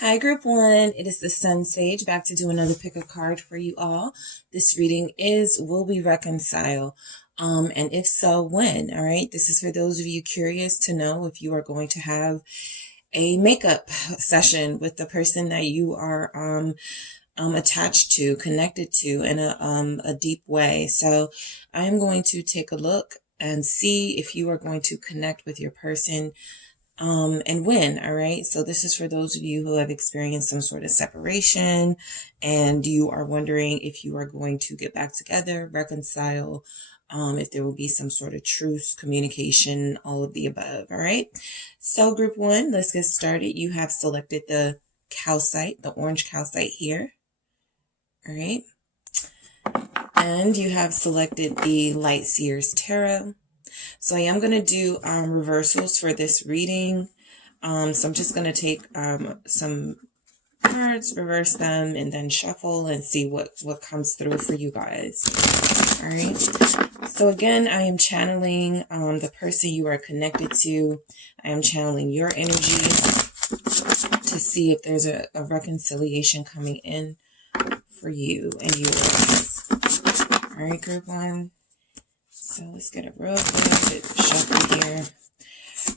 Hi, Group 1. It is the SunSage back to do another pick a card for you all. This reading is Will We Reconcile? And if so, when? All right. This is for those of you curious to know if you are going to have a makeup session with the person that you are attached to, connected to in a deep way. So I'm going to take a look and see if you are going to connect with your person and when. All right. So this is for those of you who have experienced some sort of separation and you are wondering if you are going to get back together, reconcile, if there will be some sort of truce, communication, all of the above. All right. So Group 1, let's get started. You have selected the calcite, the orange calcite here. All right. And you have selected the light Seers tarot. So I am going to do reversals for this reading. So I'm just going to take some cards, reverse them, and then shuffle and see what comes through for you guys. All right. So again, I am channeling the person you are connected to. I am channeling your energy to see if there's a reconciliation coming in for you and yours. All right, Group 1. So let's get a real good shuffle here.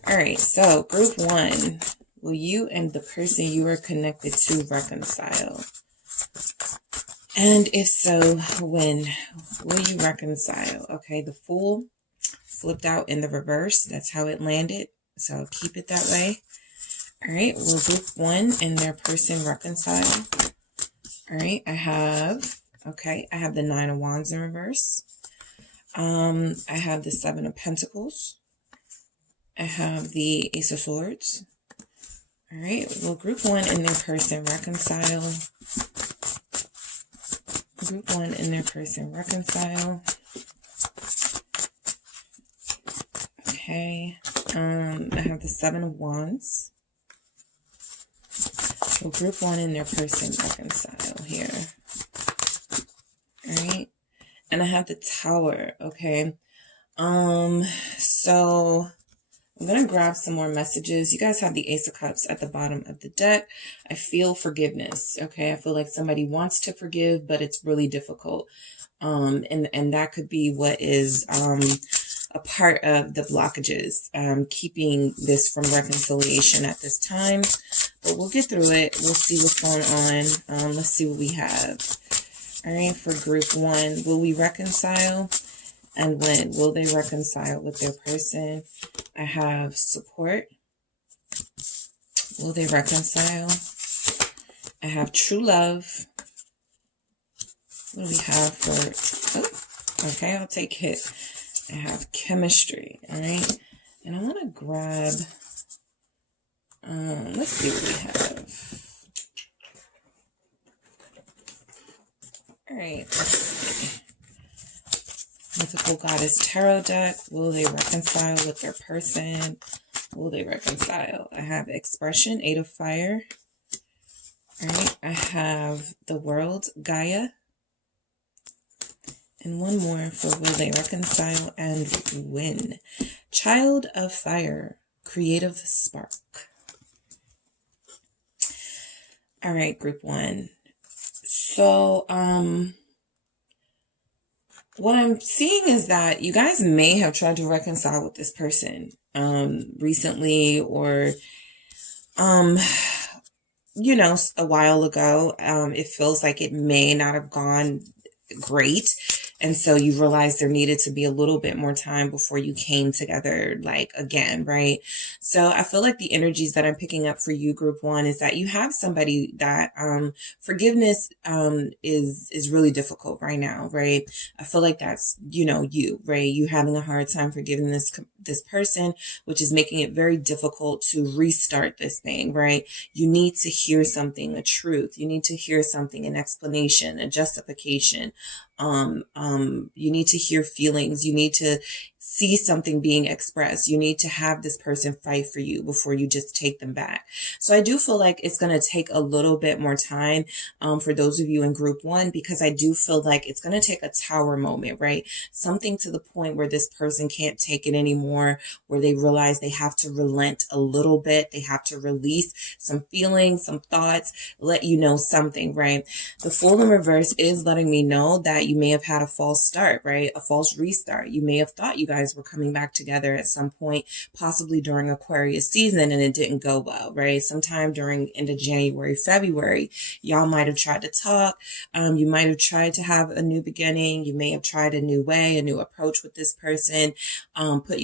All right, so Group 1, will you and the person you are connected to reconcile? And if so, when will you reconcile? Okay, the Fool flipped out in the reverse. That's how it landed. So keep it that way. All right, will Group 1 and their person reconcile? All right, I have the Nine of Wands in reverse. I have the Seven of Pentacles. I have the Ace of Swords. All right. Will Group 1 and their person reconcile? Group 1 and their person reconcile. Okay. I have the Seven of Wands. Will Group 1 and their person reconcile here? All right. And I have the Tower, okay? So I'm going to grab some more messages. You guys have the Ace of Cups at the bottom of the deck. I feel forgiveness, okay? I feel like somebody wants to forgive, but it's really difficult. And that could be what is a part of the blockages, keeping this from reconciliation at this time. But we'll get through it. We'll see what's going on. Let's see what we have. All right, for Group 1, will we reconcile? And when will they reconcile with their person? I have support. Will they reconcile? I have true love. What do we have for... okay, I'll take it. I have chemistry, all right? And I want to grab... let's see what we have. All right, let's see. Mythical Goddess Tarot deck. Will they reconcile with their person? Will they reconcile? I have Expression, Eight of Fire. All right, I have the World, Gaia. And one more for will they reconcile and when? Child of Fire, Creative Spark. All right, Group 1. So, what I'm seeing is that you guys may have tried to reconcile with this person, recently or, you know, a while ago. It feels like it may not have gone great. And so you realized there needed to be a little bit more time before you came together, like again, right? So I feel like the energies that I'm picking up for you, Group 1, is that you have somebody that forgiveness is really difficult right now, right? I feel like that's, you know, right? You having a hard time forgiving this person, which is making it very difficult to restart this thing, right? You need to hear something, a truth. You need to hear something, an explanation, a justification. You need to hear feelings. You need to see something being expressed. You need to have this person fight for you before you just take them back. So I do feel like it's going to take a little bit more time for those of you in group 1, because I do feel like it's going to take a tower moment, right? Something to the point where this person can't take it anymore, where they realize they have to relent a little bit. They have to release some feelings, some thoughts, let you know something, right? The Fool in reverse is letting me know that you may have had a false start, right? A false restart. You may have thought you guys were coming back together at some point, possibly during Aquarius season, and it didn't go well, right? Sometime during end of January, February, y'all might have tried to talk. You might have tried to have a new beginning. You may have tried a new way, a new approach with this person. Put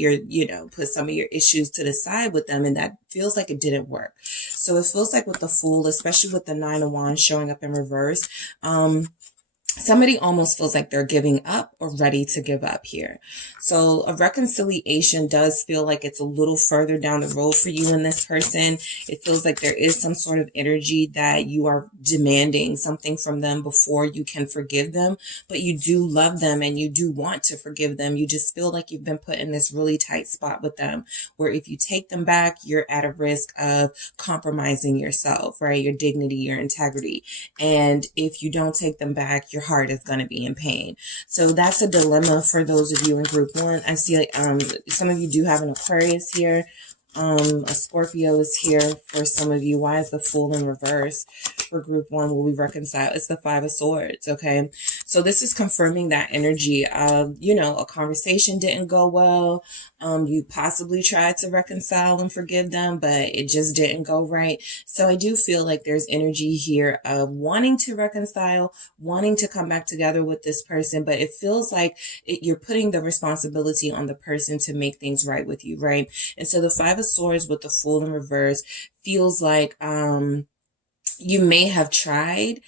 some of your issues to the side with them, and that feels like it didn't work. So it feels like with the Fool, especially with the 9 of Wands showing up in reverse, somebody almost feels like they're giving up or ready to give up here. So a reconciliation does feel like it's a little further down the road for you and this person. It feels like there is some sort of energy that you are demanding something from them before you can forgive them, but you do love them and you do want to forgive them. You just feel like you've been put in this really tight spot with them, where if you take them back, you're at a risk of compromising yourself, right? Your dignity, your integrity. And if you don't take them back, your heart is going to be in pain. So that's a dilemma for those of you in group 1. I see like some of you do have an Aquarius here. A Scorpio is here for some of you. Why is the Fool in reverse for group 1? Will we reconcile? It's the 5 of Swords. Okay. So this is confirming that energy of, a conversation didn't go well. You possibly tried to reconcile and forgive them, but it just didn't go right. So I do feel like there's energy here of wanting to reconcile, wanting to come back together with this person, but it feels like you're putting the responsibility on the person to make things right with you, right? And so the 5 of Swords with the Fool in reverse feels like you may have tried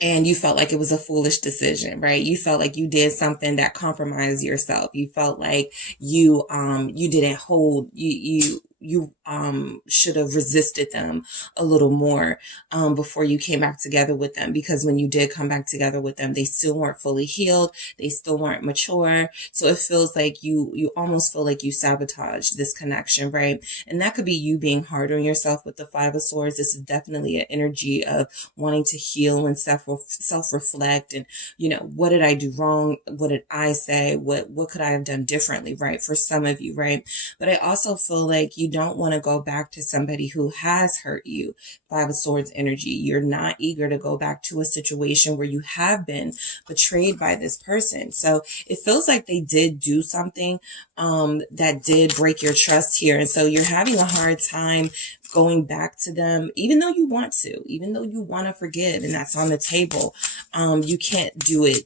and you felt like it was a foolish decision, right? You felt like you did something that compromised yourself. You felt like you didn't hold, you should have resisted them a little more before you came back together with them, because when you did come back together with them, they still weren't fully healed. They still weren't mature. So it feels like you almost feel like you sabotaged this connection, right? And that could be you being hard on yourself with the 5 of Swords. This is definitely an energy of wanting to heal and self-reflect and, what did I do wrong? What did I say? What could I have done differently, right? For some of you, right? But I also feel like you don't want to go back to somebody who has hurt you. 5 of Swords energy. You're not eager to go back to a situation where you have been betrayed by this person. So it feels like they did do something that did break your trust here. And so you're having a hard time going back to them, even though you want to forgive, and that's on the table. You can't do it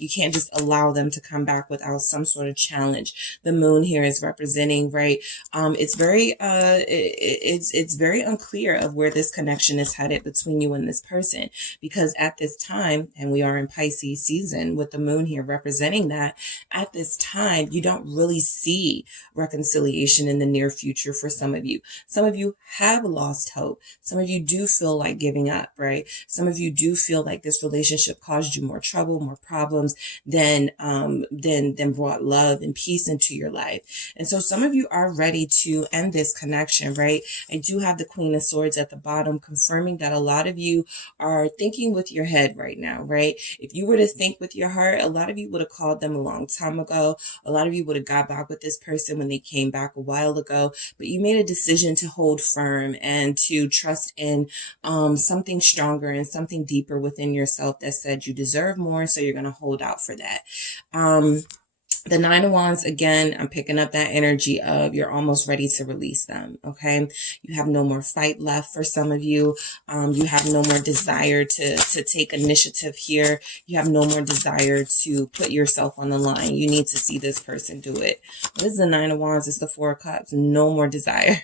you can't just allow them to come back without some sort of challenge. The Moon here is representing, right? It's very unclear of where this connection is headed between you and this person, because at this time, and we are in Pisces season with the Moon here representing that, at this time, you don't really see reconciliation in the near future for some of you. Some of you have lost hope. Some of you do feel like giving up, right? Some of you do feel like this relationship caused you more trouble, more problems than brought love and peace into your life. And so some of you are ready to end this connection, right? I do have the Queen of Swords at the bottom, confirming that a lot of you are thinking with your head right now, right? If you were to think with your heart, a lot of you would have called them a long time ago. A lot of you would have got back with this person when they came back a while ago, but you made a decision to hold firm and to trust in something stronger and something deeper within yourself that said you deserve more, so you're going to hold out for that. The 9 of Wands, again, I'm picking up that energy of you're almost ready to release them, okay? You have no more fight left for some of you. You have no more desire to take initiative here. You have no more desire to put yourself on the line. You need to see this person do it. This is the 9 of Wands. It's the 4 of Cups. No more desire.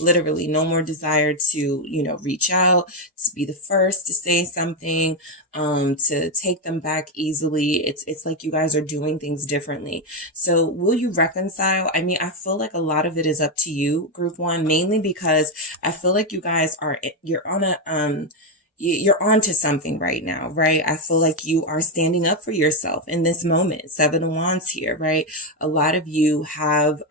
Literally, no more desire to, reach out, to be the first to say something, to take them back easily. It's like you guys are doing things differently. So will you reconcile? I mean, I feel like a lot of it is up to you, group 1, mainly because I feel like you guys you're on you're onto something right now, right? I feel like you are standing up for yourself in this moment. 7 of Wands here, right? A lot of you have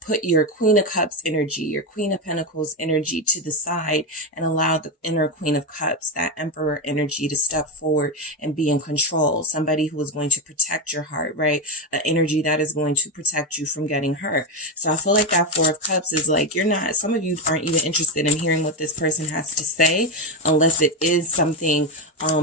put your Queen of Cups energy, your Queen of Pentacles energy to the side and allowed the inner Queen of Cups, that Emperor energy, to step forward and be in control. Somebody who is going to protect your heart, right? An energy that is going to protect you from getting hurt. So I feel like that Four of Cups is like, you're not, some of you aren't even interested in hearing what this person has to say unless it is something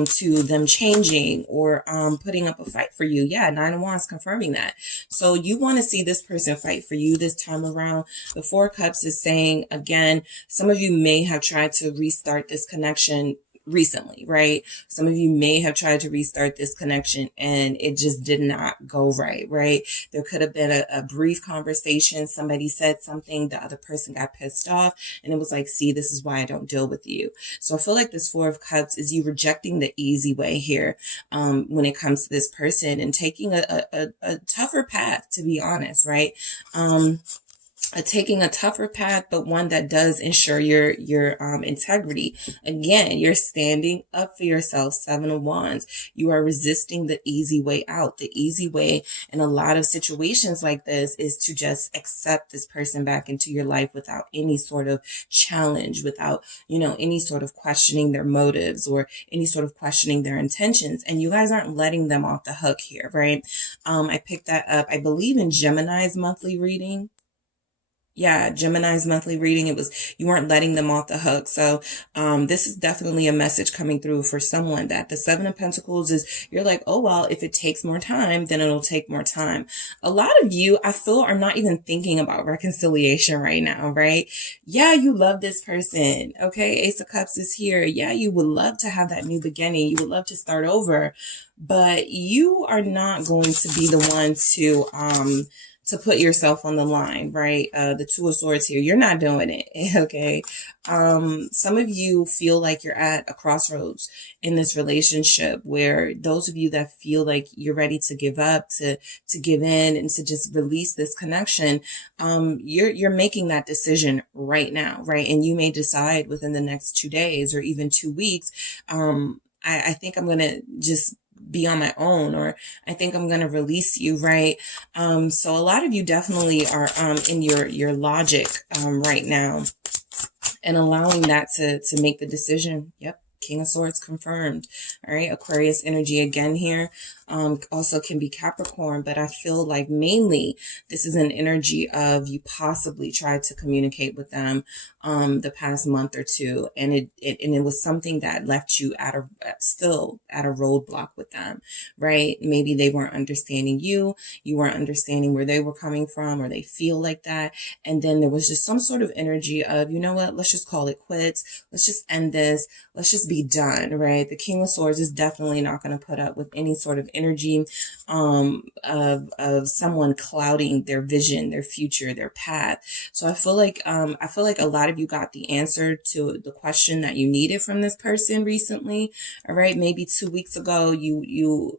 to them changing or putting up a fight for you. Yeah, 9 of Wands confirming that. So you want to see this person fight for you this time around. The Four of Cups is saying, again, some of you may have tried to restart this connection recently, right? Some of you may have tried to restart this connection and it just did not go right, right? There could have been a brief conversation. Somebody said something, the other person got pissed off, and it was like, see, this is why I don't deal with you. So I feel like this Four of Cups is you rejecting the easy way here when it comes to this person and taking a tougher path, to be honest, right? Taking a tougher path, but one that does ensure your integrity. Again, you're standing up for yourself. 7 of Wands. You are resisting the easy way out. The easy way in a lot of situations like this is to just accept this person back into your life without any sort of challenge, without, any sort of questioning their motives or any sort of questioning their intentions. And you guys aren't letting them off the hook here, right? I picked that up, I believe, in Gemini's monthly reading. Yeah, Gemini's monthly reading, it was, you weren't letting them off the hook. So this is definitely a message coming through for someone that the 7 of Pentacles is, you're like, oh, well, if it takes more time, then it'll take more time. A lot of you, I feel, are not even thinking about reconciliation right now, right? Yeah, you love this person. Okay, Ace of Cups is here. Yeah, you would love to have that new beginning. You would love to start over, but you are not going to be the one to put yourself on the line, right? The Two of Swords here, you're not doing it, okay? Some of you feel like you're at a crossroads in this relationship where those of you that feel like you're ready to give up, to give in and to just release this connection, you're making that decision right now, right? And you may decide within the next 2 days or even 2 weeks, I think I'm going to just be on my own, or I think I'm going to release you, right? So a lot of you definitely are in your logic right now and allowing that to make the decision. Yep. King of Swords confirmed. All right. Aquarius energy again here. Also can be Capricorn, but I feel like mainly this is an energy of you possibly tried to communicate with them the past month or two, and it was something that left you still at a roadblock with them, right? Maybe they weren't understanding you weren't understanding where they were coming from, or they feel like that, and then there was just some sort of energy of, you know what, let's just call it quits, let's just end this, let's just be done, right? The King of Swords is definitely not going to put up with any sort of energy of someone clouding their vision, their future, their path. So I feel like a lot of you got the answer to the question that you needed from this person recently. All right, maybe 2 weeks ago you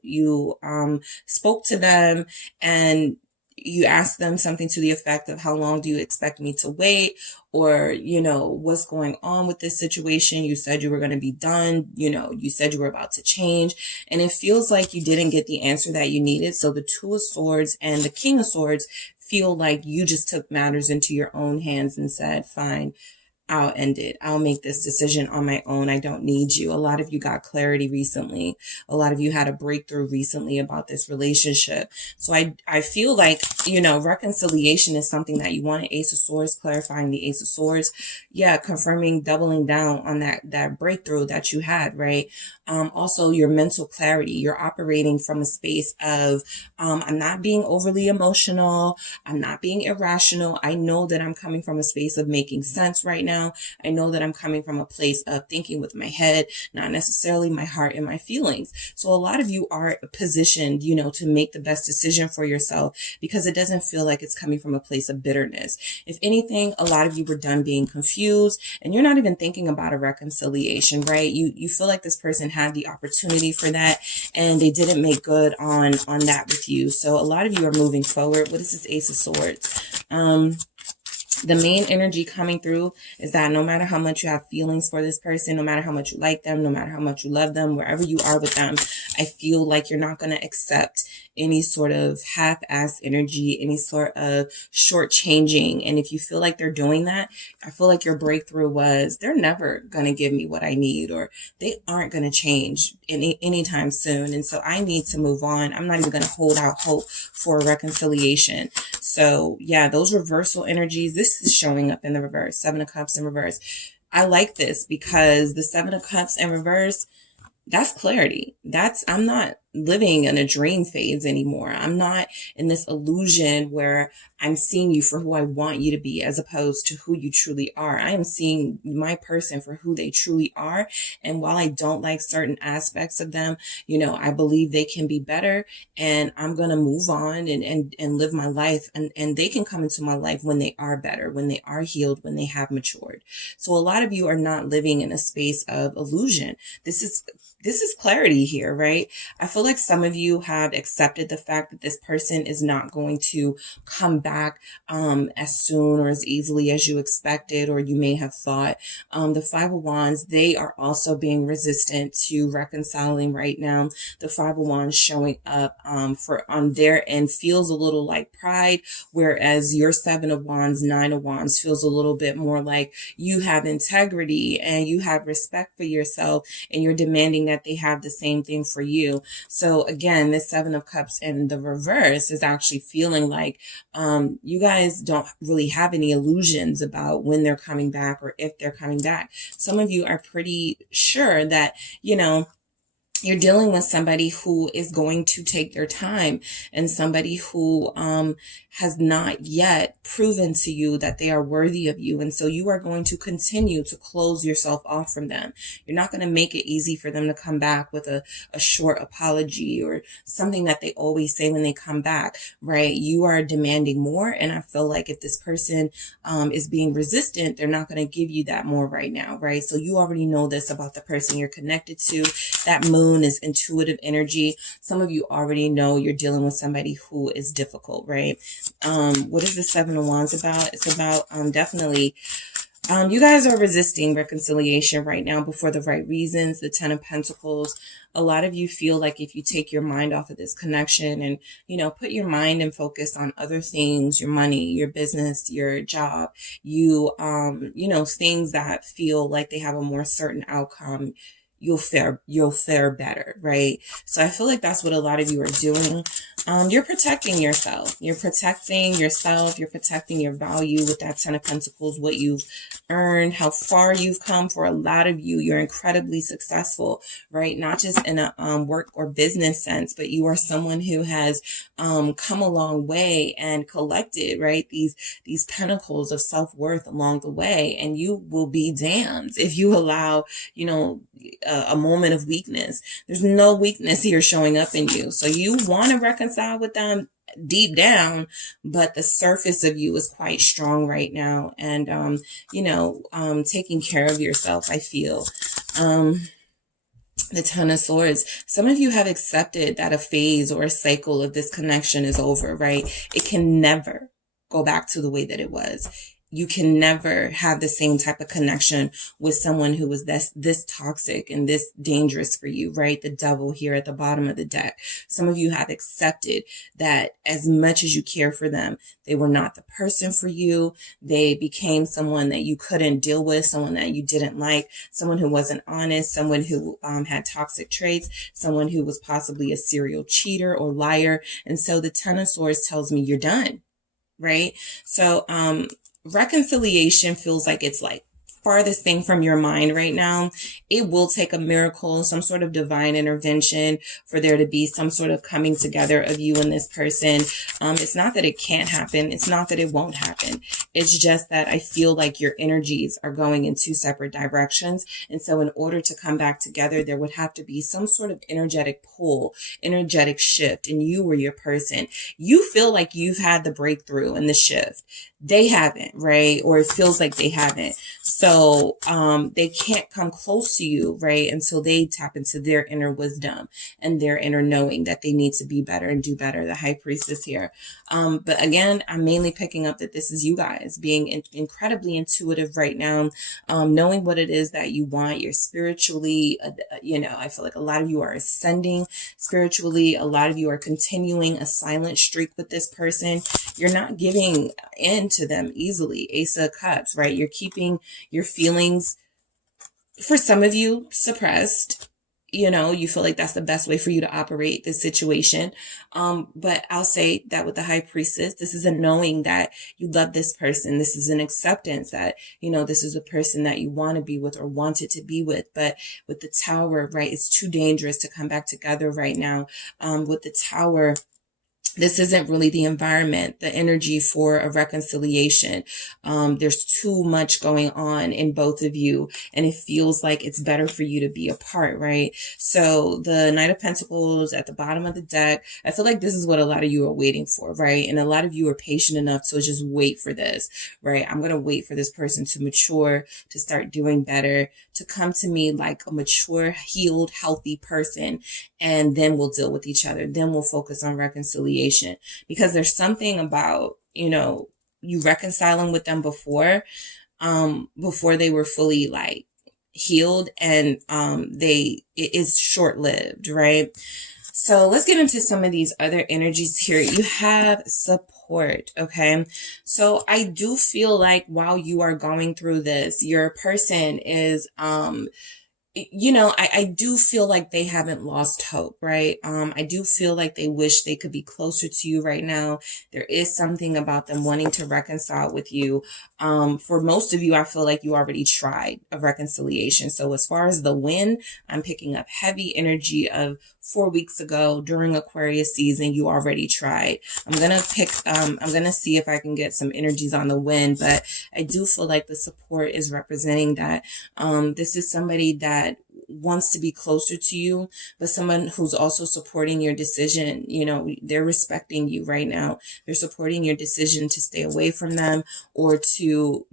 spoke to them and you asked them something to the effect of, how long do you expect me to wait? Or, what's going on with this situation? You said you were going to be done. You said you were about to change. And it feels like you didn't get the answer that you needed. So the Two of Swords and the King of Swords feel like you just took matters into your own hands and said, fine, I'll end it. I'll make this decision on my own. I don't need you. A lot of you got clarity recently. A lot of you had a breakthrough recently about this relationship. So I feel like, reconciliation is something that you want. An Ace of Swords, clarifying the Ace of Swords. Yeah, confirming, doubling down on that breakthrough that you had, right? Also your mental clarity. You're operating from a space of, I'm not being overly emotional. I'm not being irrational. I know that I'm coming from a space of making sense right now. I know that I'm coming from a place of thinking with my head, not necessarily my heart and my feelings. So a lot of you are positioned, to make the best decision for yourself because it doesn't feel like it's coming from a place of bitterness. If anything, a lot of you were done being confused and you're not even thinking about a reconciliation, right? You feel like this person had the opportunity for that and they didn't make good on that with you. So a lot of you are moving forward. What is this Ace of Swords? The main energy coming through is that no matter how much you have feelings for this person, no matter how much you like them, no matter how much you love them, wherever you are with them, I feel like you're not going to accept any sort of half-ass energy, any sort of shortchanging. And if you feel like they're doing that, I feel like your breakthrough was they're never going to give me what I need, or they aren't going to change anytime soon. And so I need to move on. I'm not even going to hold out hope for a reconciliation. So yeah, those reversal energies, this is showing up in the reverse. 7 of Cups in reverse. I like this because the 7 of Cups in reverse, that's clarity. I'm not living in a dream phase anymore. I'm not in this illusion where I'm seeing you for who I want you to be as opposed to who you truly are. I am seeing my person for who they truly are. And while I don't like certain aspects of them, I believe they can be better, and I'm going to move on and live my life. And they can come into my life when they are better, when they are healed, when they have matured. So a lot of you are not living in a space of illusion. This is clarity here, right? I feel like some of you have accepted the fact that this person is not going to come back as soon or as easily as you expected, or you may have thought. The 5 of Wands, they are also being resistant to reconciling right now. The 5 of Wands showing up on their end feels a little like pride, whereas your 7 of Wands, 9 of Wands feels a little bit more like you have integrity and you have respect for yourself, and you're demanding that they have the same thing for you. So again, this 7 of Cups in the reverse is actually feeling like you guys don't really have any illusions about when they're coming back or if they're coming back. Some of you are pretty sure that, you're dealing with somebody who is going to take their time, and somebody who has not yet proven to you that they are worthy of you. And so you are going to continue to close yourself off from them. You're not going to make it easy for them to come back with a short apology or something that they always say when they come back, right? You are demanding more. And I feel like if this person is being resistant, they're not going to give you that more right now, right? So you already know this about the person you're connected to. That moon is intuitive energy. Some of you already know you're dealing with somebody who is difficult, right? What is the 7 of Wands about? It's about definitely you guys are resisting reconciliation right now, but for the right reasons. The 10 of Pentacles, a lot of you feel like if you take your mind off of this connection and, put your mind and focus on other things, your money, your business, your job, things that feel like they have a more certain outcome, you'll fare better, right? So I feel like that's what a lot of you are doing. You're protecting yourself. You're protecting yourself. You're protecting your value with that 10 of Pentacles, what you've earned, how far you've come. For a lot of you, you're incredibly successful, right? Not just in a work or business sense, but you are someone who has come a long way and collected, right? These pentacles of self-worth along the way. And you will be damned if you allow, a moment of weakness. There's no weakness here showing up in you. So you want to reconcile with them deep down, but the surface of you is quite strong right now. And, taking care of yourself, I feel. The 10 of Swords. Some of you have accepted that a phase or a cycle of this connection is over, right? It can never go back to the way that it was. You can never have the same type of connection with someone who was this toxic and this dangerous for you, right? The devil here at the bottom of the deck. Some of you have accepted that as much as you care for them, they were not the person for you. They became someone that you couldn't deal with, someone that you didn't like, someone who wasn't honest, someone who had toxic traits, someone who was possibly a serial cheater or liar. And so the 10 of Swords tells me you're done, right? So, reconciliation feels like it's like farthest thing from your mind right now. It will take a miracle, some sort of divine intervention for there to be some sort of coming together of you and this person. It's not that it can't happen. It's not that it won't happen. It's just that I feel like your energies are going in two separate directions. And so in order to come back together, there would have to be some sort of energetic pull, energetic shift, and you or your person. You feel like you've had the breakthrough and the shift. They haven't, right? Or it feels like they haven't. So So they can't come close to you, right, until they tap into their inner wisdom and their inner knowing that they need to be better and do better. The High Priestess here. But again, I'm mainly picking up that this is you guys being incredibly intuitive right now, knowing what it is that you want. You're spiritually, I feel like a lot of you are ascending spiritually. A lot of you are continuing a silent streak with this person. You're not giving in to them easily. Ace of Cups, right? You're keeping your feelings, for some of you, suppressed. You feel like that's the best way for you to operate this situation. But I'll say that with the High Priestess, this is a knowing that you love this person. This is an acceptance that, this is a person that you want to be with or wanted to be with. But with the Tower, right, it's too dangerous to come back together right now. With the Tower, this isn't really the environment, the energy for a reconciliation. There's too much going on in both of you, and it feels like it's better for you to be apart, right? So the Knight of Pentacles at the bottom of the deck, I feel like this is what a lot of you are waiting for, right? And a lot of you are patient enough to just wait for this, right? I'm going to wait for this person to mature, to start doing better, to come to me like a mature, healed, healthy person, and then we'll deal with each other. Then we'll focus on reconciliation. Because there's something about, you reconciling with them before they were fully like healed, and it is short-lived, right? So let's get into some of these other energies here. You have support, okay? So I do feel like while you are going through this, your person is I do feel like they haven't lost hope, right? I do feel like they wish they could be closer to you right now. There is something about them wanting to reconcile with you. For most of you, I feel like you already tried a reconciliation. So as far as the win, I'm picking up heavy energy of 4 weeks ago during Aquarius season, you already tried. I'm going to see if I can get some energies on the win, but I do feel like the support is representing that. This is somebody that wants to be closer to you, but someone who's also supporting your decision. They're respecting you right now. They're supporting your decision to stay away from them, or to,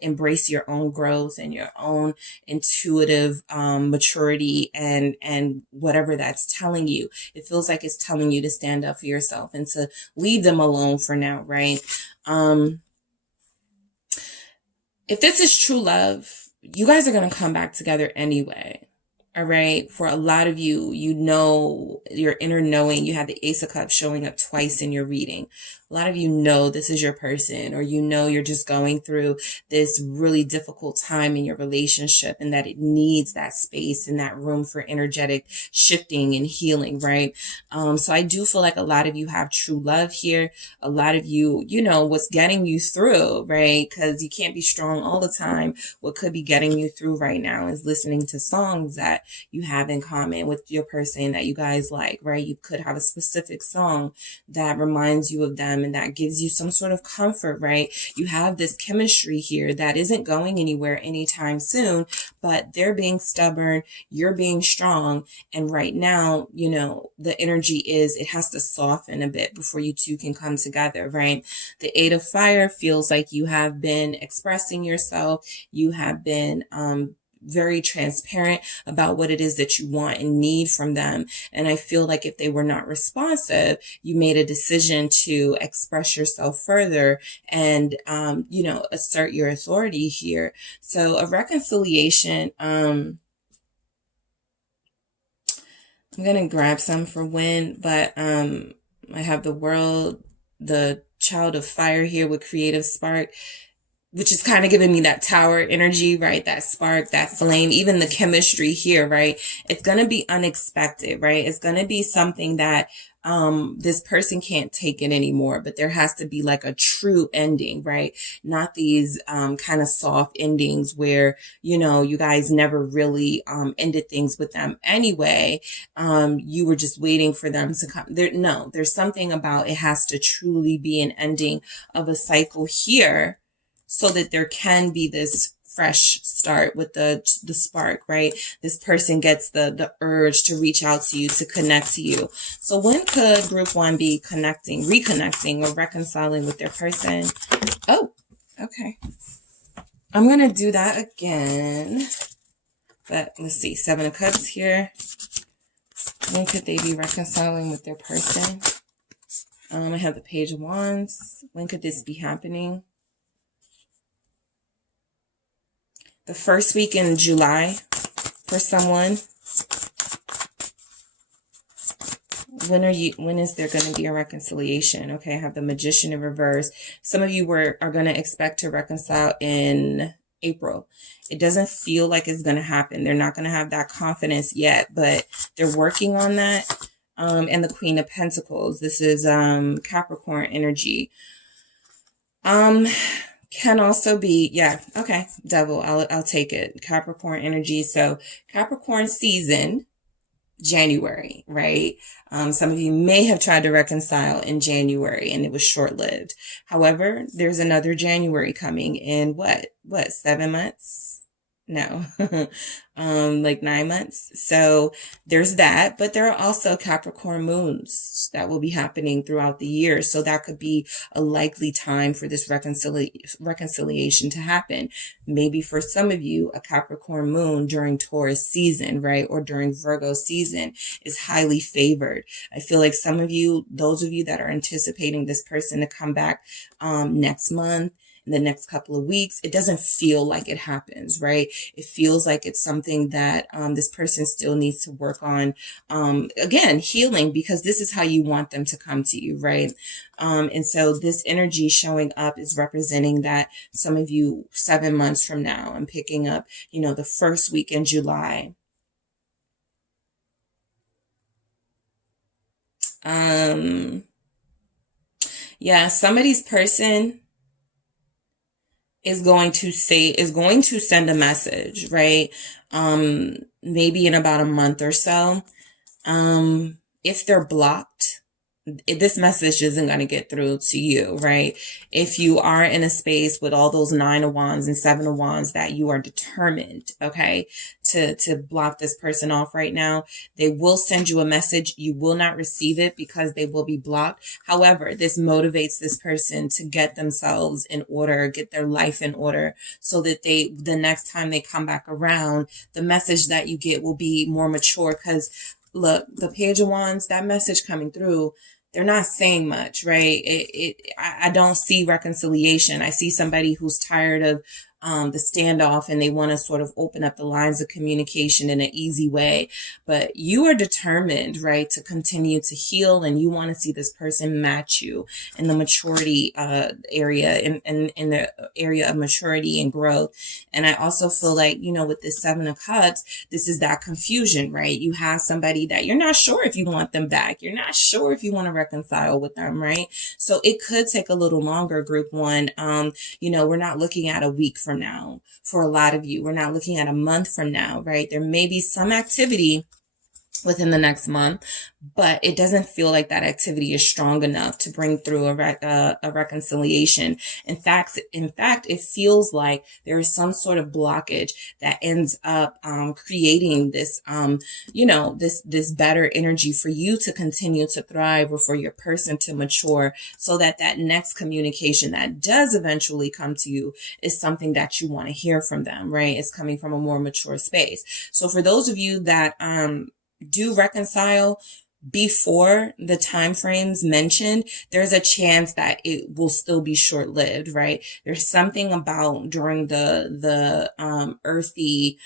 embrace your own growth and your own intuitive maturity and whatever that's telling you. It feels like it's telling you to stand up for yourself and to leave them alone for now, right? If this is true love, you guys are going to come back together anyway. All right. For a lot of you, your inner knowing, you have the Ace of Cups showing up twice in your reading. A lot of you know this is your person, or you're just going through this really difficult time in your relationship, and that it needs that space and that room for energetic shifting and healing, right? So I do feel like a lot of you have true love here. A lot of you, what's getting you through, right? Because you can't be strong all the time. What could be getting you through right now is listening to songs that you have in common with your person that you guys like, right? You could have a specific song that reminds you of them and that gives you some sort of comfort, right? You have this chemistry here that isn't going anywhere anytime soon, but they're being stubborn, you're being strong, and right now, the energy is it has to soften a bit before you two can come together, right? The Eight of Fire feels like you have been expressing yourself, you have been very transparent about what it is that you want and need from them. And I feel like if they were not responsive, you made a decision to express yourself further and, assert your authority here. So a reconciliation, I'm going to grab some for win, but I have the World, the Child of Fire here with Creative Spark, which is kind of giving me that Tower energy, right? That spark, that flame, even the chemistry here, right? It's going to be unexpected, right? It's going to be something that this person can't take it anymore, but there has to be like a true ending, right? Not these kind of soft endings where, you guys never really ended things with them anyway. You were just waiting for them to come. There's something about it has to truly be an ending of a cycle here, so that there can be this fresh start with the spark, right? This person gets the urge to reach out to you, to connect to you. So when could group one be reconnecting, or reconciling with their person? Oh, okay. I'm going to do that again. But let's see. 7 of Cups here. When could they be reconciling with their person? I have the Page of Wands. When could this be happening? The first week in July for someone. When is there going to be a reconciliation? Okay, I have the Magician in reverse. Some of you are going to expect to reconcile in April. It doesn't feel like it's going to happen. They're not going to have that confidence yet, but they're working on that. And the Queen of Pentacles. This is Capricorn energy. Can also be, yeah, okay, Devil, I'll take it. Capricorn energy. So Capricorn season, January, right? Some of you may have tried to reconcile in January and it was short-lived. However, there's another January coming in what, 7 months? No, like 9 months. So there's that, but there are also Capricorn moons that will be happening throughout the year. So that could be a likely time for this reconciliation to happen. Maybe for some of you, a Capricorn moon during Taurus season, right? Or during Virgo season is highly favored. I feel like some of you, those of you that are anticipating this person to come back, next month, in the next couple of weeks, it doesn't feel like it happens, right? It feels like it's something that this person still needs to work on. Again, healing, because this is how you want them to come to you, right? And so this energy showing up is representing that some of you 7 months from now, I'm picking up, you know, the first week in July. Yeah, somebody's person is going to send a message, right? Maybe in about a month or so. If they're blocked, this message isn't going to get through to you, right? If you are in a space with all those 9 of Wands and 7 of Wands that you are determined, okay, to block this person off right now, they will send you a message. You will not receive it because they will be blocked. However, this motivates this person to get themselves in order, get their life in order, so that the next time they come back around, the message that you get will be more mature. Because look, the Page of Wands, that message coming through, they're not saying much, right? I don't see reconciliation. I see somebody who's tired of the standoff and they want to sort of open up the lines of communication in an easy way. But you are determined, right, to continue to heal, and you want to see this person match you in the maturity area, in the area of maturity and growth. And I also feel like, you know, with this 7 of Cups, this is that confusion, right? You have somebody that you're not sure if you want them back. You're not sure if you want to reconcile with them, right? So it could take a little longer, group 1. You know, we're not looking at a week from now. For a lot of you, we're not looking at a month from now, right? There may be some activity within the next month, but it doesn't feel like that activity is strong enough to bring through a reconciliation. In fact, it feels like there is some sort of blockage that ends up creating this, you know, this better energy for you to continue to thrive, or for your person to mature, so that that next communication that does eventually come to you is something that you want to hear from them, right? It's coming from a more mature space. So for those of you that do reconcile before the time frames mentioned, there's a chance that it will still be short-lived, right? There's something about during the earthy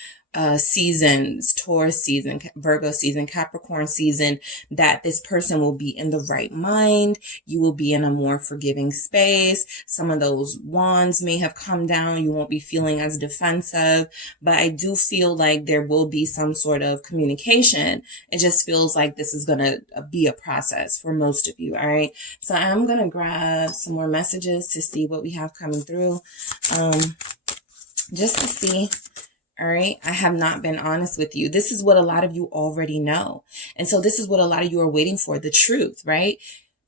seasons, Taurus season, Virgo season, Capricorn season, that this person will be in the right mind. You will be in a more forgiving space. Some of those wands may have come down. You won't be feeling as defensive, but I do feel like there will be some sort of communication. It just feels like this is going to be a process for most of you. All right. So I'm going to grab some more messages to see what we have coming through. Just to see. All right. I have not been honest with you. This is what a lot of you already know. And so this is what a lot of you are waiting for, the truth, right?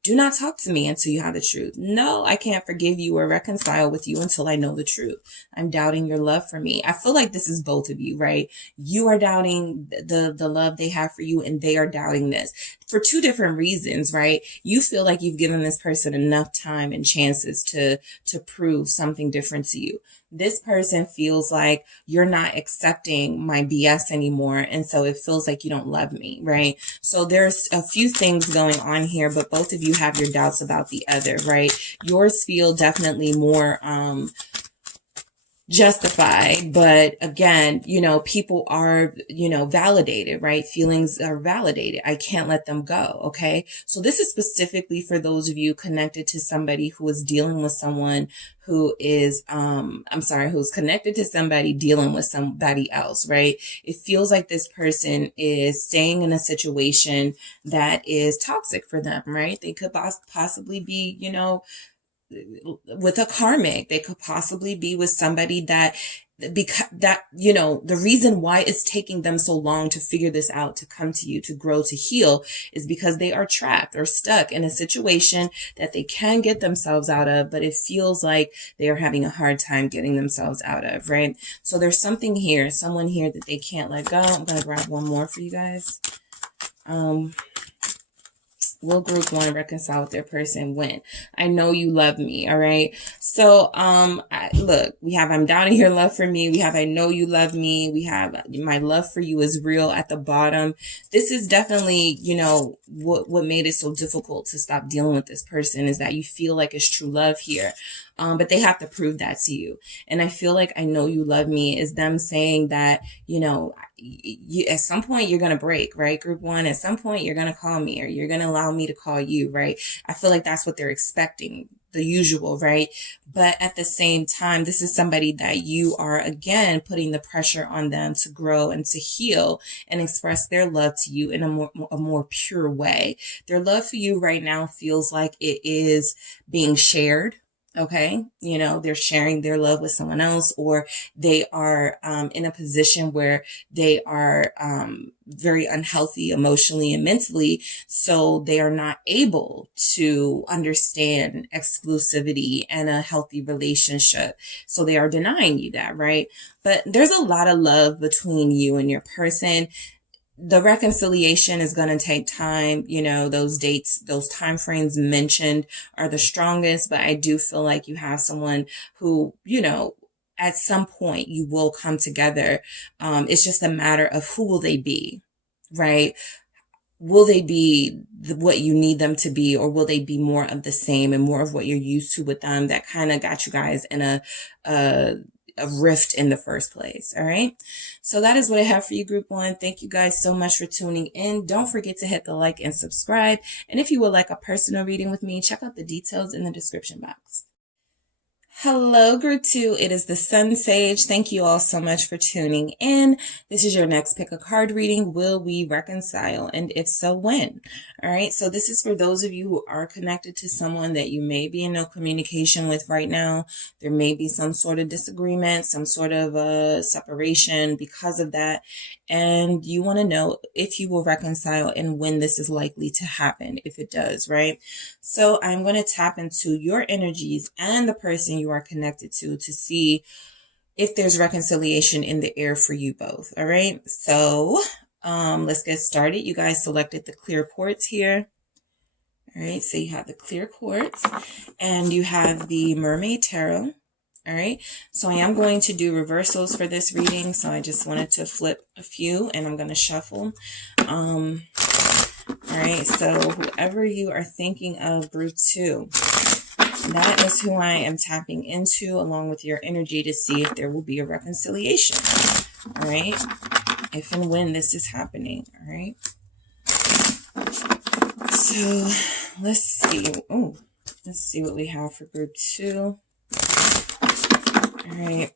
Do not talk to me until you have the truth. No, I can't forgive you or reconcile with you until I know the truth. I'm doubting your love for me. I feel like this is both of you, right? You are doubting the love they have for you, and they are doubting this. for two different reasons, right? You feel like you've given this person enough time and chances to prove something different to you. This person feels like you're not accepting my BS anymore, and so it feels like you don't love me, right? So there's a few things going on here, but both of you have your doubts about the other, right? Yours feel definitely more justified, but again, you know, people are, you know, validated, right? Feelings are validated. I can't let them go. Okay. So this is specifically for those of you connected to somebody who is dealing with someone who is, who's connected to somebody dealing with somebody else, right? It feels like this person is staying in a situation that is toxic for them, right? They could possibly be, you know, with a karmic. They could possibly be with somebody that, because that, you know, the reason why it's taking them so long to figure this out, to come to you, to grow, to heal, is because they are trapped or stuck in a situation that they can get themselves out of, but it feels like they are having a hard time getting themselves out of, right? So there's something here, someone here that they can't let go. I'm going to grab one more for you guys. Will group one reconcile with their person when? I know you love me. All right. So, look, we have, I'm doubting your love for me. We have, I know you love me. We have, my love for you is real at the bottom. This is definitely, you know, what made it so difficult to stop dealing with this person, is that you feel like it's true love here. But they have to prove that to you. And I feel like I know you love me is them saying that, you know, you, at some point you're going to break, right? Group one, at some point you're going to call me, or you're going to allow me to call you, right? I feel like that's what they're expecting, the usual, right? But at the same time, this is somebody that you are, again, putting the pressure on them to grow and to heal and express their love to you in a more pure way. Their love for you right now feels like it is being shared. Okay. You know, they're sharing their love with someone else, or they are in a position where they are very unhealthy emotionally and mentally. So they are not able to understand exclusivity and a healthy relationship. So they are denying you that, right? But there's a lot of love between you and your person. The reconciliation is going to take time. You know, those dates, those time frames mentioned are the strongest, but I do feel like you have someone who, you know, at some point you will come together. It's just a matter of who will they be, right? Will they be what you need them to be, or will they be more of the same and more of what you're used to with them that kind of got you guys in a rift in the first place. All right. So that is what I have for you, group one. Thank you guys so much for tuning in. Don't forget to hit the like and subscribe. And if you would like a personal reading with me, check out the details in the description box. Hello, group two. It is the SunSage. Thank you all so much for tuning in. This is your next pick a card reading. Will we reconcile? And if so, when? All right. So this is for those of you who are connected to someone that you may be in no communication with right now. There may be some sort of disagreement, some sort of separation because of that. And you want to know if you will reconcile and when this is likely to happen, if it does, right? So I'm going to tap into your energies and the person you are connected to see if there's reconciliation in the air for you both. All right. So let's get started. You guys selected the clear quartz here. All right. So you have the clear quartz and you have the Mermaid Tarot. All right. So I am going to do reversals for this reading. So I just wanted to flip a few and I'm going to shuffle. All right. So whoever you are thinking of, group two, that is who I am tapping into along with your energy to see if there will be a reconciliation. All right. If and when this is happening. All right. So let's see. Oh, let's see what we have for group two. All right.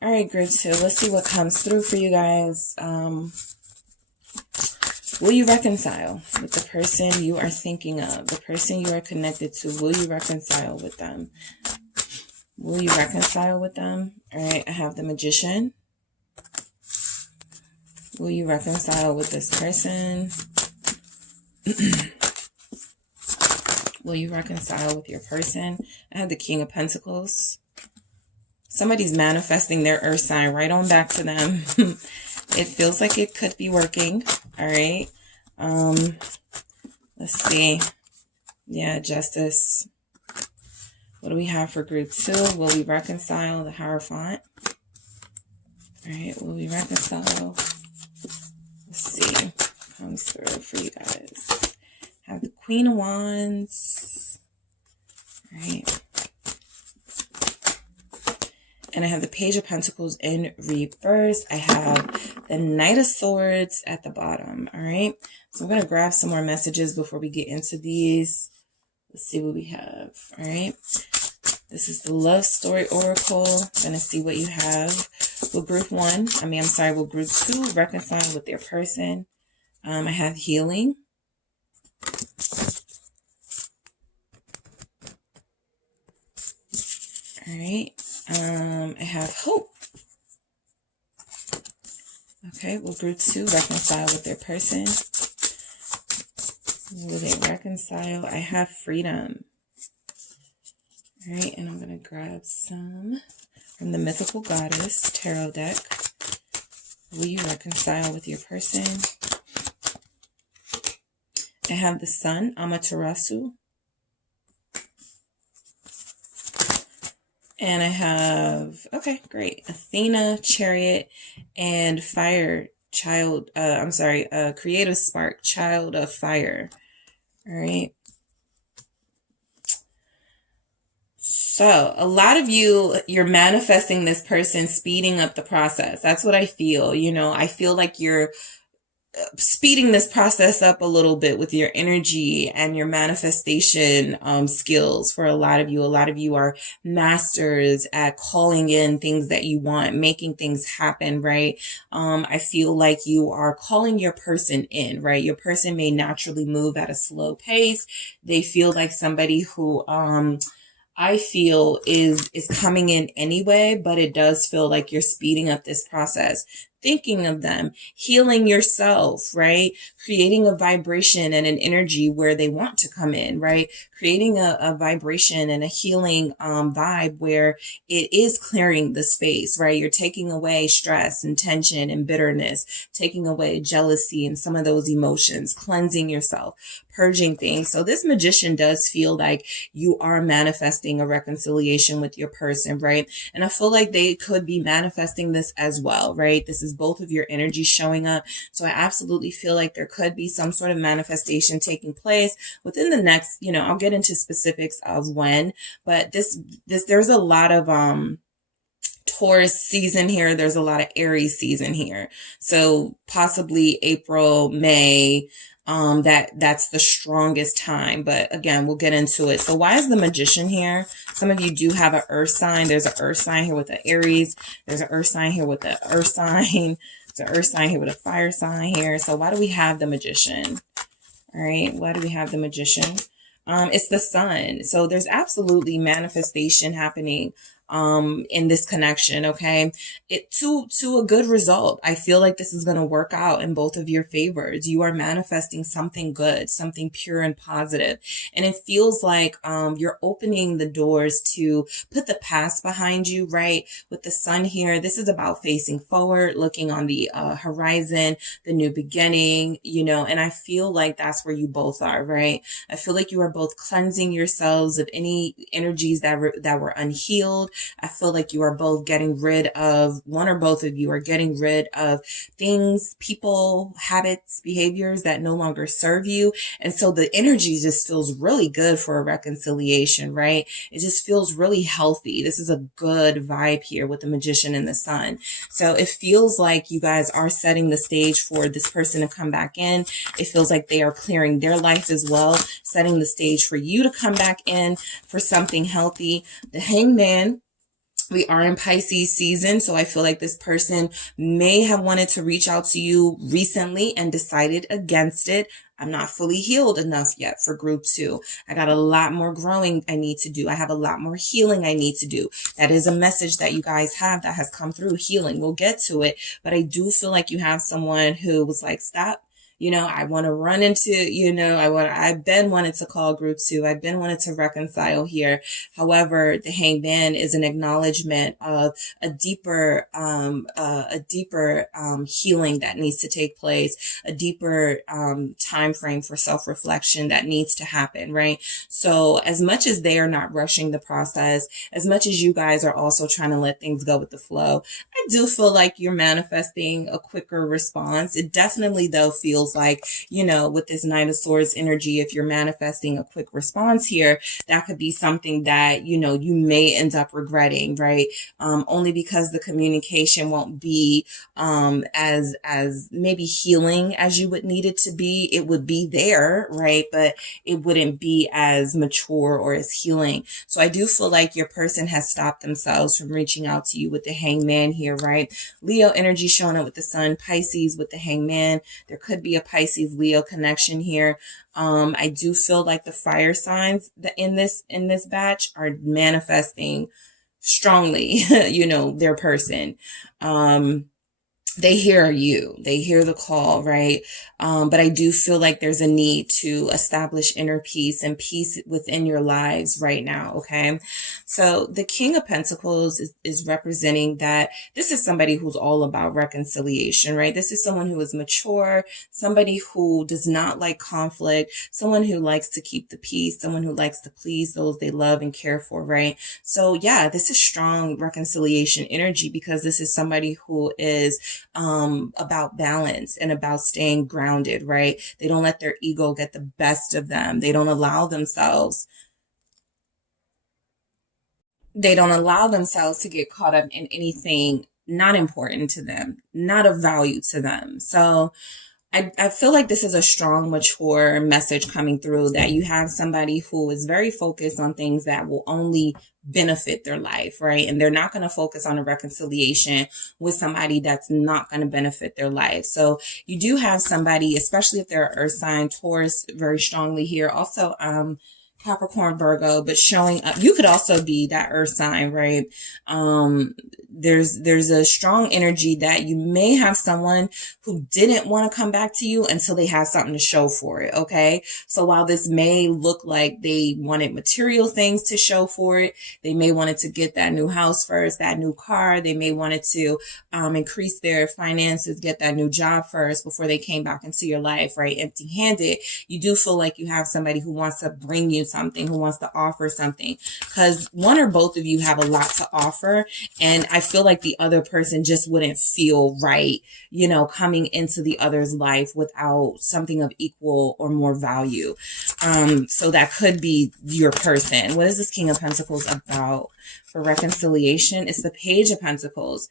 All right, group two. Let's see what comes through for you guys. Will you reconcile with the person you are thinking of, the person you are connected to? Will you reconcile with them? Will you reconcile with them? All right, I have the Magician. Will you reconcile with this person? Will you reconcile with your person? I have the King of Pentacles. Somebody's manifesting their earth sign right on back to them. It feels like it could be working. All right. see. Yeah, justice. What do we have for group 2? Will we reconcile? The Hierophant. All right, will we reconcile? Let's see. Comes through for you guys. Have the Queen of Wands. All right. And I have the Page of Pentacles in reverse. I have the Knight of Swords at the bottom. All right. So I'm going to grab some more messages before we get into these. Let's see what we have. All right. This is the Love Story Oracle. I'm going to see what you have. Will group 1, will group 2 reconcile with their person? I have healing. All right. I have hope. Okay. Will group 2 reconcile with their person? Will they reconcile? I have freedom. All right. And I'm going to grab some from the Mythical Goddess Tarot deck. Will you reconcile with your person? I have the Sun, Amaterasu. And I have, okay, great. Athena, Chariot, and Fire, Child, Creative Spark, Child of Fire. All right. So a lot of you're manifesting this person, speeding up the process. That's what I feel. You know, I feel like you're speeding this process up a little bit with your energy and your manifestation skills. For a lot of you are masters at calling in things that you want, making things happen, right? I feel like you are calling your person in, right? Your person may naturally move at a slow pace. They feel like somebody who I feel is coming in anyway, but it does feel like you're speeding up this process. Thinking of them, healing yourself, right? Creating a vibration and an energy where they want to come in, right? Creating a vibration and a healing vibe where it is clearing the space, right? You're taking away stress and tension and bitterness, taking away jealousy and some of those emotions, cleansing yourself, purging things. So this Magician does feel like you are manifesting a reconciliation with your person, right? And I feel like they could be manifesting this as well, right? This is both of your energy showing up. So I absolutely feel like there could be some sort of manifestation taking place within the next, I'll get into specifics of when, but there's a lot of, Taurus season here. There's a lot of Aries season here. So possibly April, May, that's the strongest time. But again, we'll get into it. So why is the Magician here? Some of you do have an earth sign. There's an earth sign here with the Aries. There's an earth sign here with the earth sign. There's an earth sign here with a fire sign here. So why do we have the Magician? All right. Why do we have the Magician? It's the Sun. So there's absolutely manifestation happening in this connection. Okay. It to a good result. I feel like this is going to work out in both of your favors. You are manifesting something good, something pure and positive. And it feels like, you're opening the doors to put the past behind you, right? With the Sun here, this is about facing forward, looking on the horizon, the new beginning, and I feel like that's where you both are, right? I feel like you are both cleansing yourselves of any energies that were unhealed. I feel like you are both getting rid of, one or both of you are getting rid of things, people, habits, behaviors that no longer serve you. And so the energy just feels really good for a reconciliation, right? It just feels really healthy. This is a good vibe here with the Magician and the Sun. So it feels like you guys are setting the stage for this person to come back in. It feels like they are clearing their life as well, setting the stage for you to come back in for something healthy. The Hangman. We are in Pisces season, so I feel like this person may have wanted to reach out to you recently and decided against it. I'm not fully healed enough yet for group 2. I got a lot more growing I need to do. I have a lot more healing I need to do. That is a message that you guys have that has come through, healing. We'll get to it, but I do feel like you have someone who was like, stop. You know, I want to run into, I've been wanted to call group 2. I've been wanted to reconcile here. However, the Hangman is an acknowledgement of a deeper healing that needs to take place, a deeper time frame for self-reflection that needs to happen, right? So as much as they are not rushing the process, as much as you guys are also trying to let things go with the flow, I do feel like you're manifesting a quicker response. It definitely, though, feels like, with this Knight of Swords energy, if you're manifesting a quick response here, that could be something that, you may end up regretting, right? Only because the communication won't be as maybe healing as you would need it to be. It would be there, right? But it wouldn't be as mature or as healing. So I do feel like your person has stopped themselves from reaching out to you with the Hangman here, right? Leo energy showing up with the Sun, Pisces with the Hangman. There could be a Pisces-Leo connection here. I do feel like the fire signs that in this batch are manifesting strongly, their person. They hear you, they hear the call, right? But I do feel like there's a need to establish inner peace and peace within your lives right now. Okay. So the King of Pentacles is representing that this is somebody who's all about reconciliation, right? This is someone who is mature, somebody who does not like conflict, someone who likes to keep the peace, someone who likes to please those they love and care for, right? So yeah, this is strong reconciliation energy because this is somebody who is about balance and about staying grounded, right? They don't let their ego get the best of them. They don't allow themselves to get caught up in anything not important to them, not of value to them. So I feel like this is a strong, mature message coming through, that you have somebody who is very focused on things that will only benefit their life, right? And they're not going to focus on a reconciliation with somebody that's not going to benefit their life. So you do have somebody, especially if they're Earth sign, Taurus, very strongly here. Also, Capricorn, Virgo, but showing up. You could also be that Earth sign, right? There's a strong energy that you may have someone who didn't want to come back to you until they have something to show for it. Okay. So while this may look like they wanted material things to show for it, they may wanted to get that new house first, that new car. They may wanted to increase their finances, get that new job first before they came back into your life, right? Empty handed. You do feel like you have somebody who wants to bring you something, who wants to offer something, because one or both of you have a lot to offer. And I feel like the other person just wouldn't feel right, coming into the other's life without something of equal or more value. So that could be your person. What is this King of Pentacles about for reconciliation? It's the Page of Pentacles.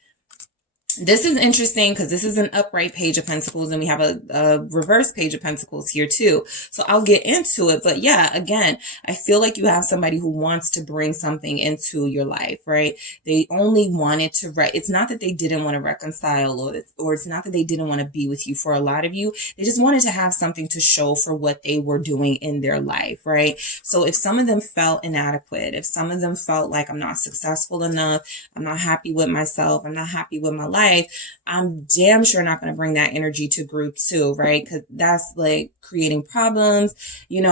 This is interesting because this is an upright Page of Pentacles and we have a reverse Page of Pentacles here too. So I'll get into it. But yeah, again, I feel like you have somebody who wants to bring something into your life, right? They only wanted to, it's not that they didn't want to reconcile or it's not that they didn't want to be with you. For a lot of you, they just wanted to have something to show for what they were doing in their life, right? So if some of them felt inadequate, if some of them felt like I'm not successful enough, I'm not happy with myself, I'm not happy with my life, I'm damn sure not going to bring that energy to group 2, right? Because that's like creating problems.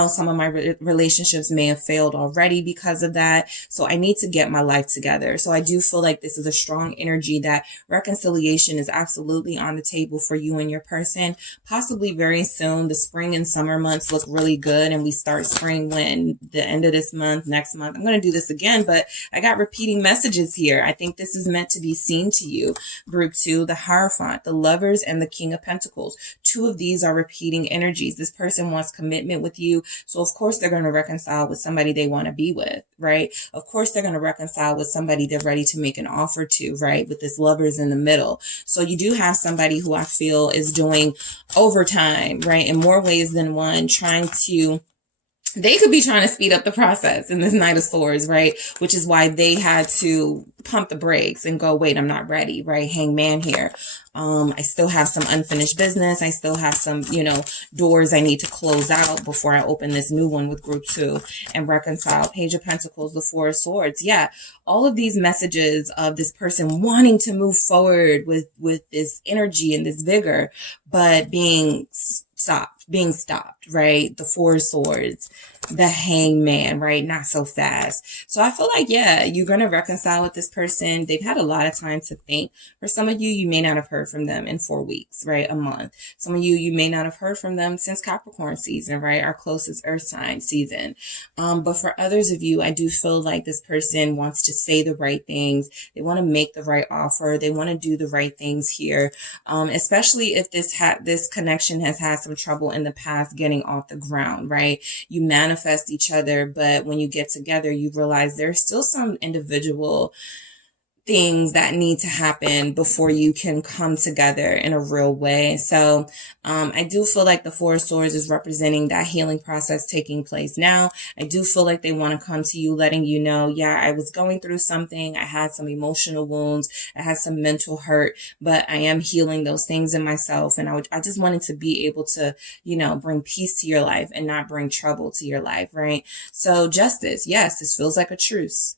Some of my relationships may have failed already because of that. So I need to get my life together. So I do feel like this is a strong energy that reconciliation is absolutely on the table for you and your person. Possibly very soon. The spring and summer months look really good. And we start spring when? The end of this month, next month. I'm going to do this again, but I got repeating messages here. I think this is meant to be seen to you. Group 2, the Hierophant, the Lovers, and the King of Pentacles. 2 of these are repeating energies. This person wants commitment with you. So of course they're going to reconcile with somebody they want to be with, right? Of course they're going to reconcile with somebody they're ready to make an offer to, right? With this Lovers in the middle. So you do have somebody who I feel is doing overtime, right? In more ways than one, they could be trying to speed up the process in this Knight of Swords, right? Which is why they had to pump the brakes and go, wait, I'm not ready, right? Hangman here. I still have some unfinished business. I still have some, doors I need to close out before I open this new one with group 2 and reconcile. Page of Pentacles, the Four of Swords. Yeah. All of these messages of this person wanting to move forward with this energy and this vigor, but being being stopped, right? The Four of Swords, the Hangman, right? Not so fast. So I feel like, yeah, you're going to reconcile with this person. They've had a lot of time to think. For some of you, you may not have heard from them in 4 weeks, right? A month. Some of you, you may not have heard from them since Capricorn season, right? Our closest earth sign season. But for others of you, I do feel like this person wants to say the right things. They want to make the right offer. They want to do the right things here. Especially if this connection has had some trouble in the past getting off the ground, right? You manifest each other, but when you get together, you realize there's still some individual things that need to happen before you can come together in a real way. So I do feel like the Four of Swords is representing that healing process taking place now. I do feel like they want to come to you, letting you know, yeah, I was going through something. I had some emotional wounds. I had some mental hurt, but I am healing those things in myself. And I just wanted to be able to, you know, bring peace to your life and not bring trouble to your life, right? So justice, yes, this feels like a truce.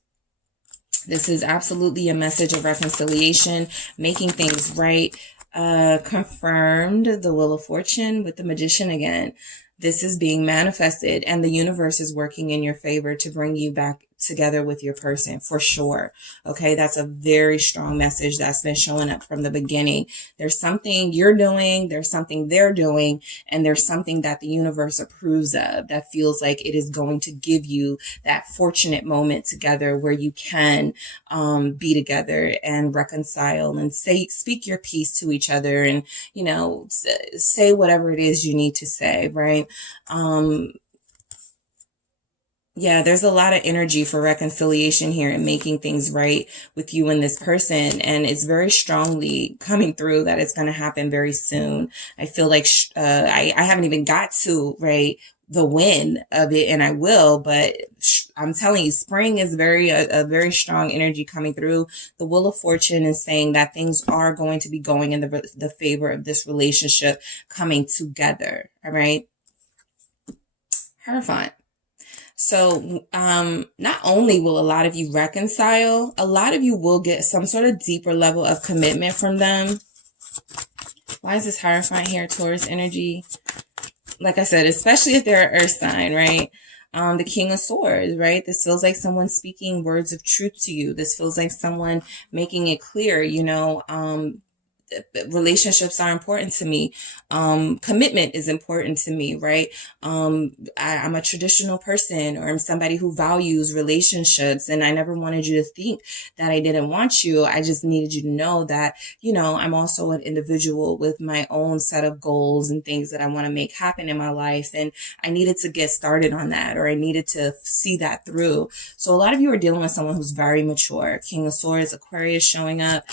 This is absolutely a message of reconciliation, making things right. Confirmed the Wheel of Fortune with the Magician again. This is being manifested and the universe is working in your favor to bring you back together with your person for sure. Okay, that's a very strong message that's been showing up from the beginning. There's something you're doing, there's something they're doing, and there's something that the universe approves of that feels like it is going to give you that fortunate moment together where you can be together and reconcile and speak your piece to each other and, you know, say whatever it is you need to say, right? Yeah, there's a lot of energy for reconciliation here and making things right with you and this person. And it's very strongly coming through that it's going to happen very soon. I feel like I haven't even got to, right, the win of it, and I will, but I'm telling you, spring is a very strong energy coming through. The Wheel of Fortune is saying that things are going to be going in the favor of this relationship coming together. All right. Hierophant. So not only will a lot of you reconcile, a lot of you will get some sort of deeper level of commitment from them. Why is this Hierophant here? Taurus energy. Like I said, especially if they're an earth sign, right? The King of Swords, right? This feels like someone speaking words of truth to you. This feels like someone making it clear, you know, relationships are important to me. Commitment is important to me, right? I'm a traditional person, or I'm somebody who values relationships, and I never wanted you to think that I didn't want you. I just needed you to know that, you know, I'm also an individual with my own set of goals and things that I want to make happen in my life. And I needed to get started on that, or I needed to see that through. So a lot of you are dealing with someone who's very mature. King of Swords, Aquarius showing up.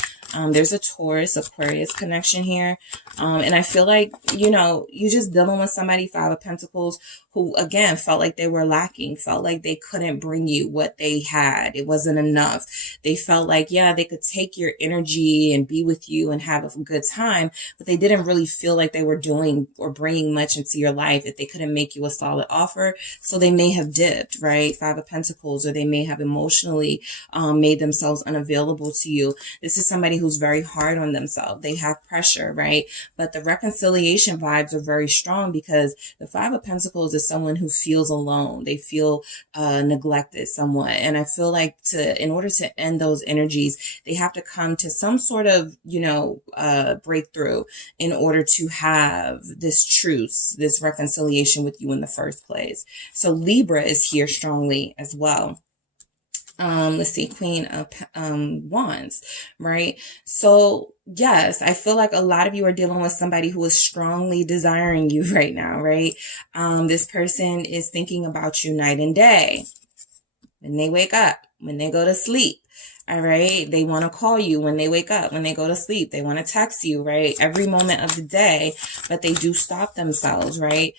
There's a Taurus, Aquarius connection here. And I feel like, you know, you just dealing with somebody, Five of Pentacles, who, again, felt like they were lacking, felt like they couldn't bring you what they had. It wasn't enough. They felt like, yeah, they could take your energy and be with you and have a good time, but they didn't really feel like they were doing or bringing much into your life if they couldn't make you a solid offer. So they may have dipped, right? Five of Pentacles, or they may have emotionally made themselves unavailable to you. This is somebody who's very hard on themselves. They have pressure, right? But the reconciliation vibes are very strong because the Five of Pentacles is someone who feels alone. They feel neglected somewhat. And I feel like in order to end those energies, they have to come to some sort of, you know, breakthrough in order to have this truce, this reconciliation with you in the first place. So Libra is here strongly as well. Let's see, Queen of Wands, right? So yes, I feel like a lot of you are dealing with somebody who is strongly desiring you right now, right? This person is thinking about you night and day. When they wake up, when they go to sleep, all right? They want to call you when they wake up, when they go to sleep. They want to text you, right? Every moment of the day, but they do stop themselves, right?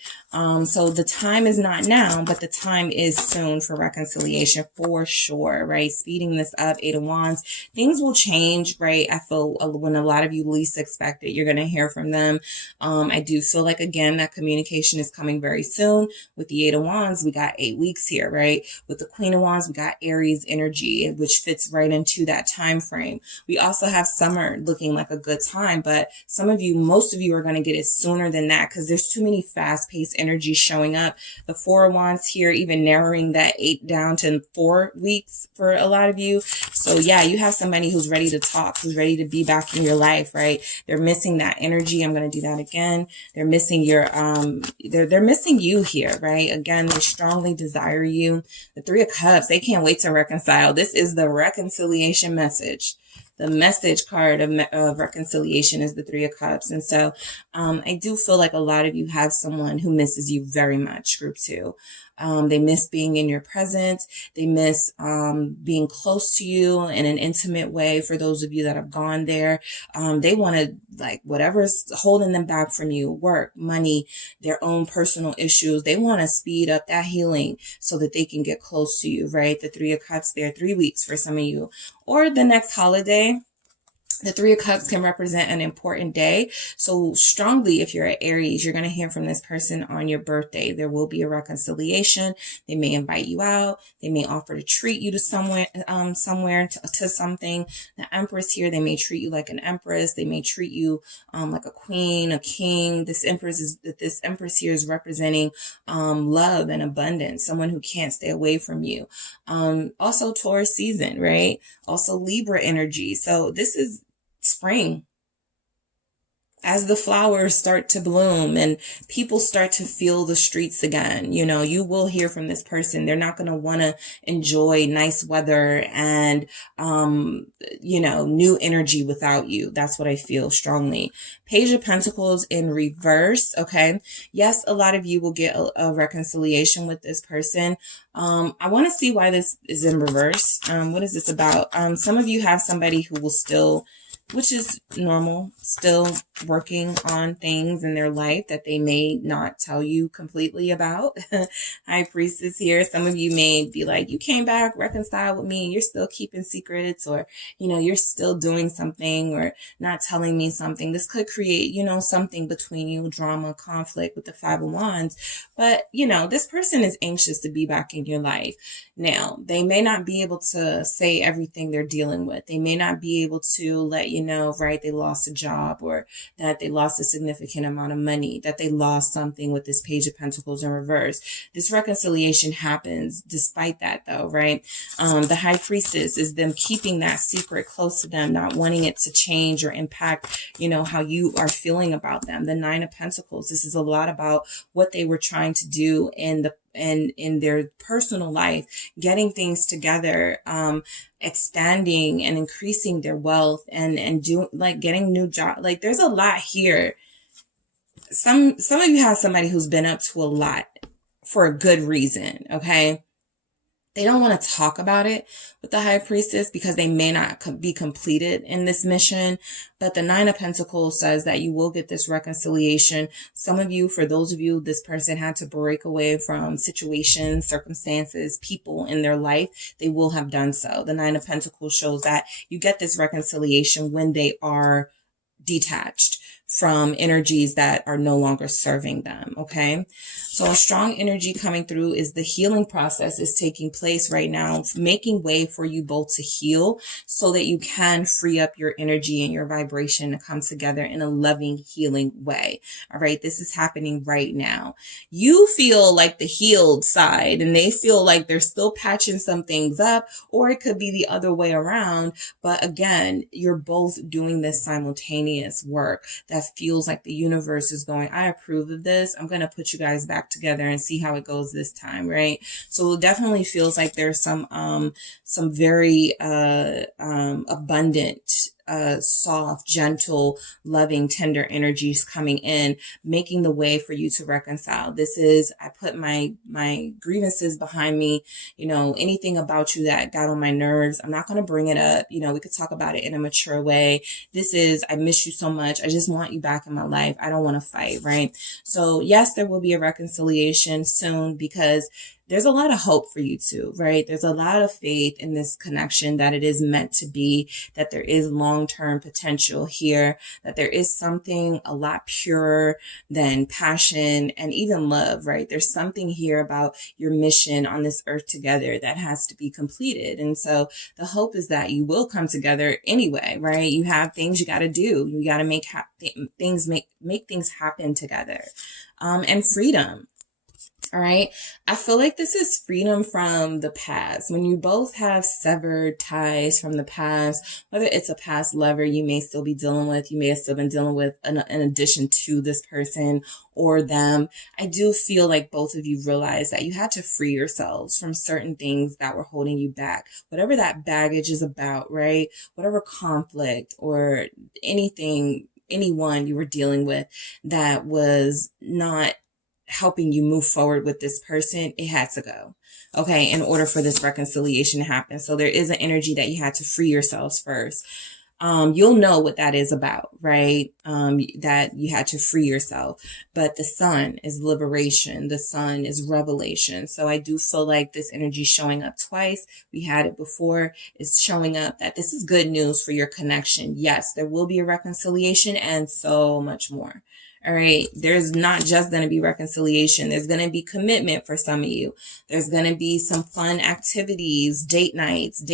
So the time is not now, but the time is soon for reconciliation for sure, right? Speeding this up, Eight of Wands. Things will change, right? I feel when a lot of you least expect it, you're going to hear from them. I do feel like, again, that communication is coming very soon. With the Eight of Wands, we got 8 weeks here, right? With the Queen of Wands, we got Aries energy, which fits right into that time frame. We also have summer looking like a good time, but some of you, most of you are going to get it sooner than that because there's too many fast-paced energies showing up. The Four of Wands here, even narrowing that 8 down to 4 weeks for a lot of you. So yeah, you have somebody who's ready to talk, who's ready to be back in your life, right? They're missing that energy. I'm going to do that again. They're missing your, they're missing you here, right? Again, they strongly desire you. The Three of Cups, they can't wait to reconcile. This is the reconciliation message. The message card of reconciliation is the Three of Cups. And so I do feel like a lot of you have someone who misses you very much, group 2. They miss being in your presence. They miss being close to you in an intimate way. For those of you that have gone there, they want to, like, whatever's holding them back from you, work, money, their own personal issues. They want to speed up that healing so that they can get close to you, right? The Three of Cups there, 3 weeks for some of you, or the next holiday. The Three of Cups can represent an important day. So strongly, if you're at Aries, you're going to hear from this person on your birthday. There will be a reconciliation. They may invite you out. They may offer to treat you to somewhere to something. The Empress here, they may treat you like an empress. They may treat you like a queen, a king. This Empress here is representing love and abundance. Someone who can't stay away from you. Also Taurus season, right? Also Libra energy. So this is spring. As the flowers start to bloom and people start to feel the streets again, you know, you will hear from this person. They're not going to want to enjoy nice weather and, you know, new energy without you. That's what I feel strongly. Page of Pentacles in reverse. Okay. Yes, a lot of you will get a reconciliation with this person. I want to see why this is in reverse. What is this about? Some of you have somebody who will still, which is normal, still working on things in their life that they may not tell you completely about. High Priestess here. Some of you may be like, you came back, reconcile with me, and you're still keeping secrets, or, you know, you're still doing something or not telling me something. This could create, you know, something between you, drama, conflict with the Five of Wands. But, you know, this person is anxious to be back in your life. Now, they may not be able to say everything they're dealing with. They may not be able to let you know, right, they lost a job, or that they lost a significant amount of money, that they lost something with this Page of Pentacles in reverse. This reconciliation happens despite that, though, right? The High Priestess is them keeping that secret close to them, not wanting it to change or impact, you know, how you are feeling about them. The Nine of Pentacles, this is a lot about what they were trying to do in their personal life, getting things together, expanding and increasing their wealth, and doing, like, getting new job. Like, there's a lot here. Some of you have somebody who's been up to a lot for a good reason. Okay. They don't want to talk about it with the High Priestess because they may not be completed in this mission. But the Nine of Pentacles says that you will get this reconciliation. Some of you, for those of you, this person had to break away from situations, circumstances, people in their life. They will have done so. The Nine of Pentacles shows that you get this reconciliation when they are detached from energies that are no longer serving them. Okay. So a strong energy coming through is the healing process is taking place right now, making way for you both to heal so that you can free up your energy and your vibration to come together in a loving, healing way. All right. This is happening right now. You feel like the healed side and they feel like they're still patching some things up, or it could be the other way around. But again, you're both doing this simultaneous work that feels like the universe is going, I approve of this. I'm going to put you guys back together and see how it goes this time. Right. So it definitely feels like there's some very, abundant, soft, gentle, loving, tender energies coming in, making the way for you to reconcile. This is, I put my grievances behind me, you know, anything about you that got on my nerves. I'm not going to bring it up. You know, we could talk about it in a mature way. This is, I miss you so much. I just want you back in my life. I don't want to fight. Right. So yes, there will be a reconciliation soon because there's a lot of hope for you too, right? There's a lot of faith in this connection that it is meant to be, that there is long-term potential here, that there is something a lot purer than passion and even love, right? There's something here about your mission on this earth together that has to be completed. And so the hope is that you will come together anyway, right? You have things you got to do. You got to make things happen together. And freedom. All right. I feel like this is freedom from the past. When you both have severed ties from the past, whether it's a past lover you may still be dealing with, you may have still been dealing with in addition to this person or them. I do feel like both of you realize that you had to free yourselves from certain things that were holding you back. Whatever that baggage is about, right? Whatever conflict or anyone you were dealing with that was not helping you move forward with this person, it had to go. Okay, in order for this reconciliation to happen. So there is an energy that you had to free yourselves first. You'll know what that is about, right? That you had to free yourself. But the sun is liberation. The sun is revelation. So I do feel like this energy showing up twice. We had it before. It's showing up that this is good news for your connection. Yes, there will be a reconciliation and so much more. All right. There's not just going to be reconciliation. There's going to be commitment for some of you. There's going to be some fun activities, date nights,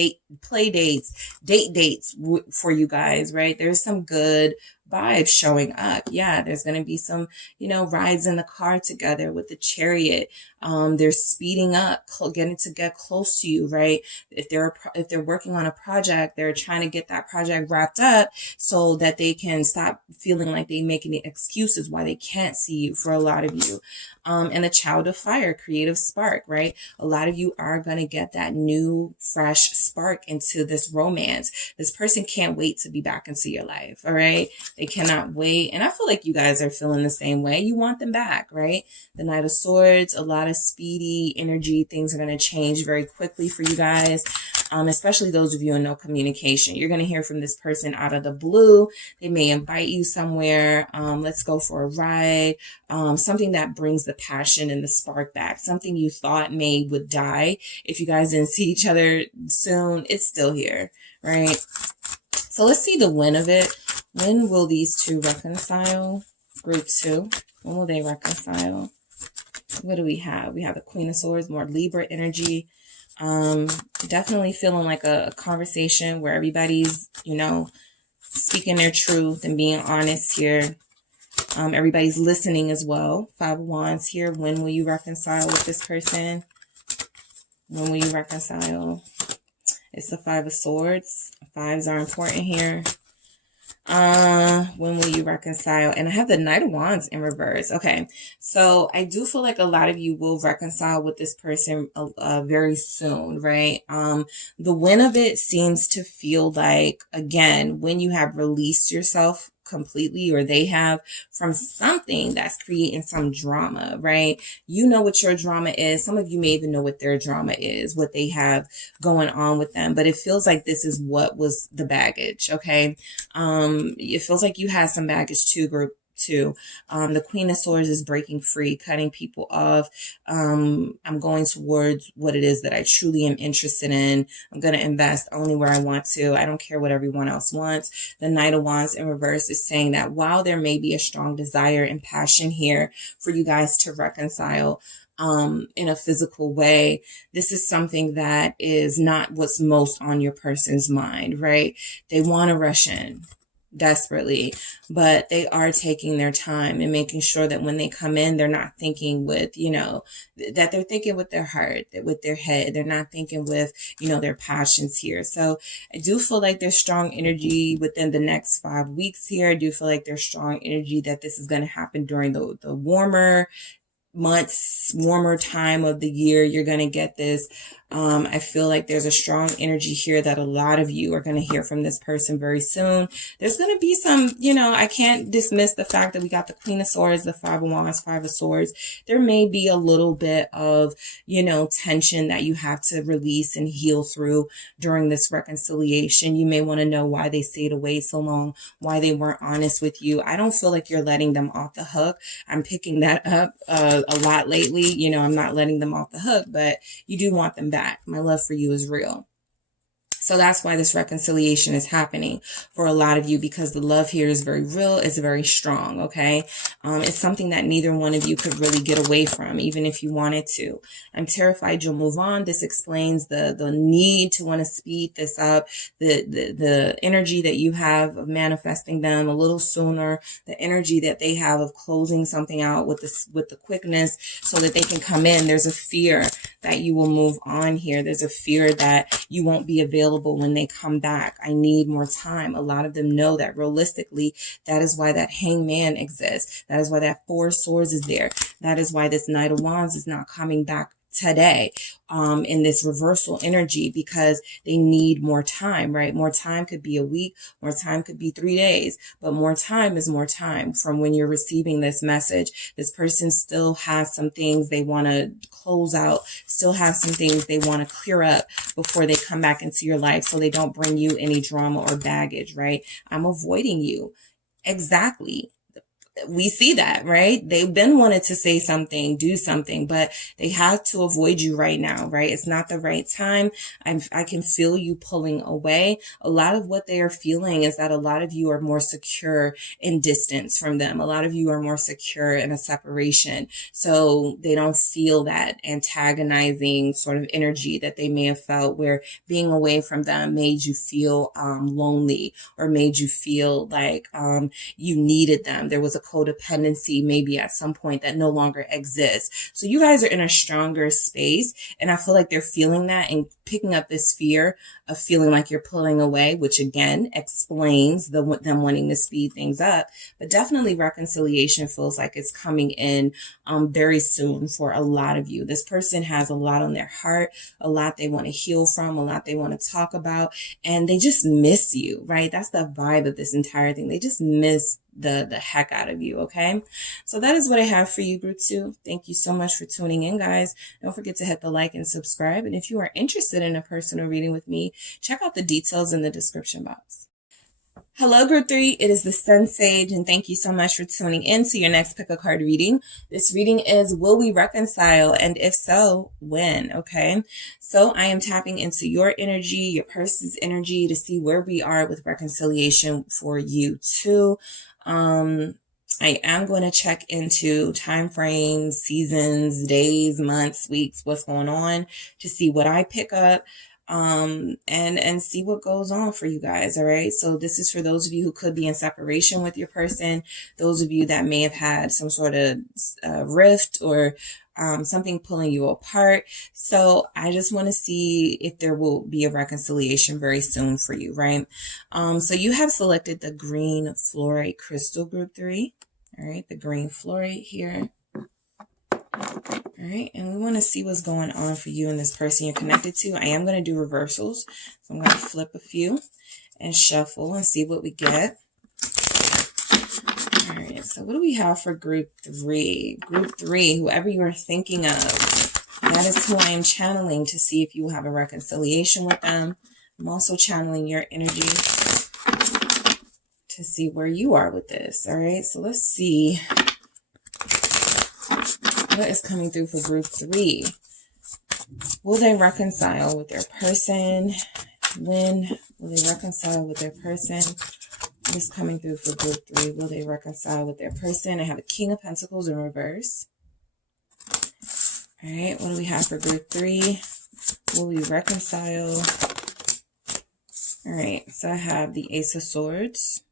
play dates, date dates for you guys, right? There's some good vibes showing up. Yeah, there's going to be some, rides in the car together with the chariot. They're speeding up, getting to get close to you, right? If they're working on a project, they're trying to get that project wrapped up so that they can stop feeling like they make any excuses why they can't see you for a lot of you. And the child of fire, creative spark, right? A lot of you are going to get that new, fresh spark into this romance. This person can't wait to be back into your life. All right. They cannot wait. And I feel like you guys are feeling the same way. You want them back, right? The Knight of Swords, a lot of speedy energy. Things are going to change very quickly for you guys. Especially those of you in no communication. You're going to hear from this person out of the blue. They may invite you somewhere. Let's go for a ride. Something that brings the passion and the spark back. Something you thought would die if you guys didn't see each other soon. It's still here, right? So let's see the when of it. When will these two reconcile? Group 2. When will they reconcile? What do we have? We have the Queen of Swords, more Libra energy. Definitely feeling like a conversation where everybody's, speaking their truth and being honest here. Everybody's listening as well. 5 of Wands here. When will you reconcile with this person? When will you reconcile? It's the 5 of Swords. 5s are important here. When will you reconcile? And I have the Knight of Wands in reverse. Okay. So I do feel like a lot of you will reconcile with this person, very soon, right? The win of it seems to feel like, again, when you have released yourself completely, or they have, from something that's creating some drama, right? You know what your drama is. Some of you may even know what their drama is, what they have going on with them, but it feels like this is what was the baggage. Okay. It feels like you had some baggage too, group 2. The Queen of Swords is breaking free, cutting people off. I'm going towards what it is that I truly am interested in. I'm going to invest only where I want to. I don't care what everyone else wants. The Knight of Wands in reverse is saying that while there may be a strong desire and passion here for you guys to reconcile, in a physical way, this is something that is not what's most on your person's mind, right? They want to rush in desperately, but they are taking their time and making sure that when they come in, they're not thinking with, that they're thinking with their heart, with their head. They're not thinking with, their passions here. So I do feel like there's strong energy within the next 5 weeks here. I do feel like there's strong energy that this is going to happen during the warmer months, warmer time of the year. You're going to get this. I feel like there's a strong energy here that a lot of you are going to hear from this person very soon. There's going to be some, you know, I can't dismiss the fact that we got the Queen of Swords, the Five of Wands, Five of Swords. There may be a little bit of, you know, tension that you have to release and heal through during this reconciliation. You may want to know why they stayed away so long, why they weren't honest with you. I don't feel like you're letting them off the hook. I'm picking that up a lot lately. You know, I'm not letting them off the hook, but you do want them back. My love for you is real. So that's why this reconciliation is happening for a lot of you, because the love here is very real, it's very strong, okay? It's something that neither one of you could really get away from, even if you wanted to. I'm terrified you'll move on. This explains the need to want to speed this up, the energy that you have of manifesting them a little sooner, the energy that they have of closing something out with the quickness so that they can come in. There's a fear that you will move on here. There's a fear that you won't be available when they come back. I need more time. A lot of them know that realistically, that is why that Hangman exists. That is why that Four of Swords is there. That is why this Knight of Wands is not coming back today in this reversal energy, because they need more time, right? More time could be a week, more time could be 3 days, but more time is more time from when you're receiving this message. This person still has some things they want to close out, still have some things they want to clear up before they come back into your life, so they don't bring you any drama or baggage, right? I'm avoiding you. Exactly. We see that, right? They've been wanted to say something, do something, but they have to avoid you right now, right? It's not the right time. I can feel you pulling away. A lot of what they are feeling is that a lot of you are more secure in distance from them. A lot of you are more secure in a separation. So they don't feel that antagonizing sort of energy that they may have felt, where being away from them made you feel lonely, or made you feel like you needed them. There was a codependency maybe at some point that no longer exists. So you guys are in a stronger space, and I feel like they're feeling that and picking up this fear of feeling like you're pulling away, which again explains them wanting to speed things up. But definitely reconciliation feels like it's coming in very soon for a lot of you. This person has a lot on their heart, a lot they want to heal from, a lot they want to talk about, and they just miss you, right? That's the vibe of this entire thing. They just miss the heck out of you, okay? So that is what I have for you, group 2. Thank you so much for tuning in, guys. Don't forget to hit the like and subscribe. And if you are interested in a personal reading with me, check out the details in the description box. Hello, group 3. It is the SunSage, and thank you so much for tuning in to your next pick a card reading. This reading is, will we reconcile? And if so, when? Okay. So I am tapping into your energy, your person's energy, to see where we are with reconciliation for you too. I am going to check into time frames, seasons, days, months, weeks, what's going on, to see what I pick up, and see what goes on for you guys. All right. So this is for those of you who could be in separation with your person, those of you that may have had some sort of rift or something pulling you apart. So I just want to see if there will be a reconciliation very soon for you, right? So you have selected the green fluorite crystal, group 3. All right, the green fluorite here. All right, and we want to see what's going on for you and this person you're connected to. I am going to do reversals. So I'm going to flip a few and shuffle and see what we get. All right, so what do we have for group 3? Group 3, whoever you are thinking of, that is who I am channeling to see if you will have a reconciliation with them. I'm also channeling your energy to see where you are with this. All right, so let's see what is coming through for group 3. Will they reconcile with their person? When will they reconcile with their person? What is coming through for group 3? Will they reconcile with their person? I have a King of Pentacles in reverse. All right, what do we have for group 3? Will we reconcile? All right, so I have the Ace of Swords.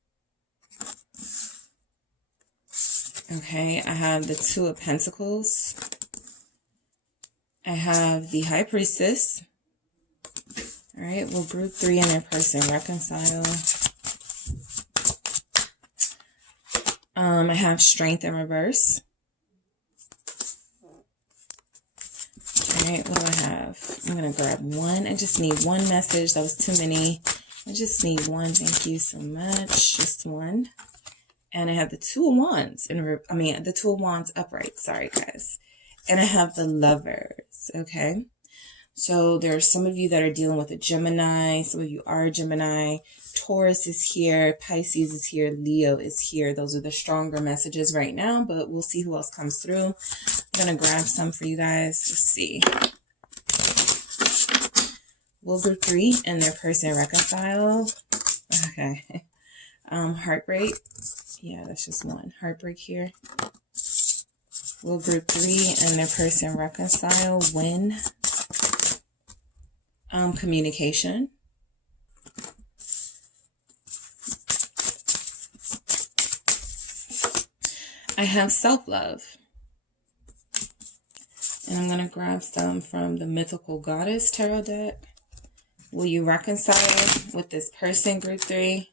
Okay, I have the Two of Pentacles. I have the High Priestess. All right, will group 3 and their person reconcile? I have Strength in reverse. All right, what do I have? I'm going to grab one. I just need one message. That was too many. I just need one. Thank you so much. Just one. And I have the Two of Wands. The Two of Wands upright. Sorry, guys. And I have the Lovers. Okay. So there are some of you that are dealing with a Gemini. Some of you are a Gemini. Taurus is here. Pisces is here. Leo is here. Those are the stronger messages right now, but we'll see who else comes through. I'm going to grab some for you guys. Let's see. Will group 3 and their person reconcile? Okay. Heartbreak. Yeah, that's just one. Heartbreak here. Will group 3 and their person reconcile? When? Communication. I have self-love. And I'm going to grab some from the Mythical Goddess Tarot deck. Will you reconcile with this person, group 3?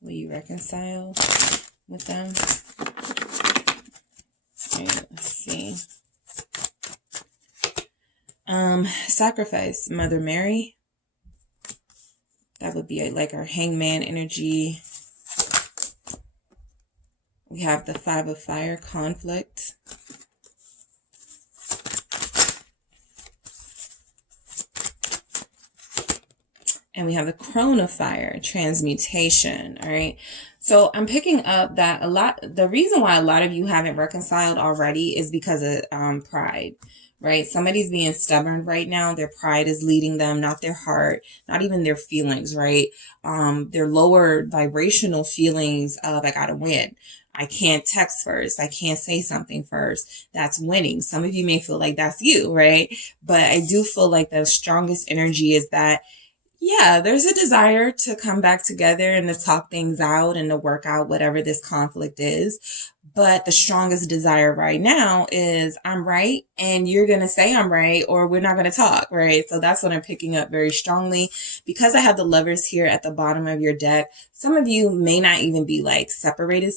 Will you reconcile with them? All right, let's see. Sacrifice, Mother Mary. That would be like our hangman energy. We have the Five of Fire, conflict. And we have the Crone of Fire, transmutation. All right. So I'm picking up that the reason why a lot of you haven't reconciled already is because of pride, right? Somebody's being stubborn right now. Their pride is leading them, not their heart, not even their feelings, right? Their lower vibrational feelings of, I gotta win. I can't text first. I can't say something first. That's winning. Some of you may feel like that's you, right? But I do feel like the strongest energy is that, yeah, there's a desire to come back together and to talk things out and to work out whatever this conflict is. But the strongest desire right now is I'm right and you're going to say I'm right or we're not going to talk, right? So that's what I'm picking up very strongly. Because I have the Lovers here at the bottom of your deck, some of you may not even be like separated.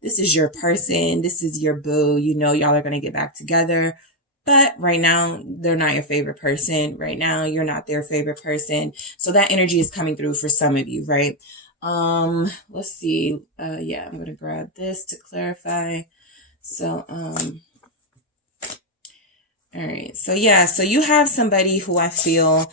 This is your person. This is your boo. You know, y'all are going to get back together. But right now, they're not your favorite person. Right now, you're not their favorite person. So that energy is coming through for some of you, right? Let's see. Yeah, I'm going to grab this to clarify. So, all right. So yeah, so you have somebody who I feel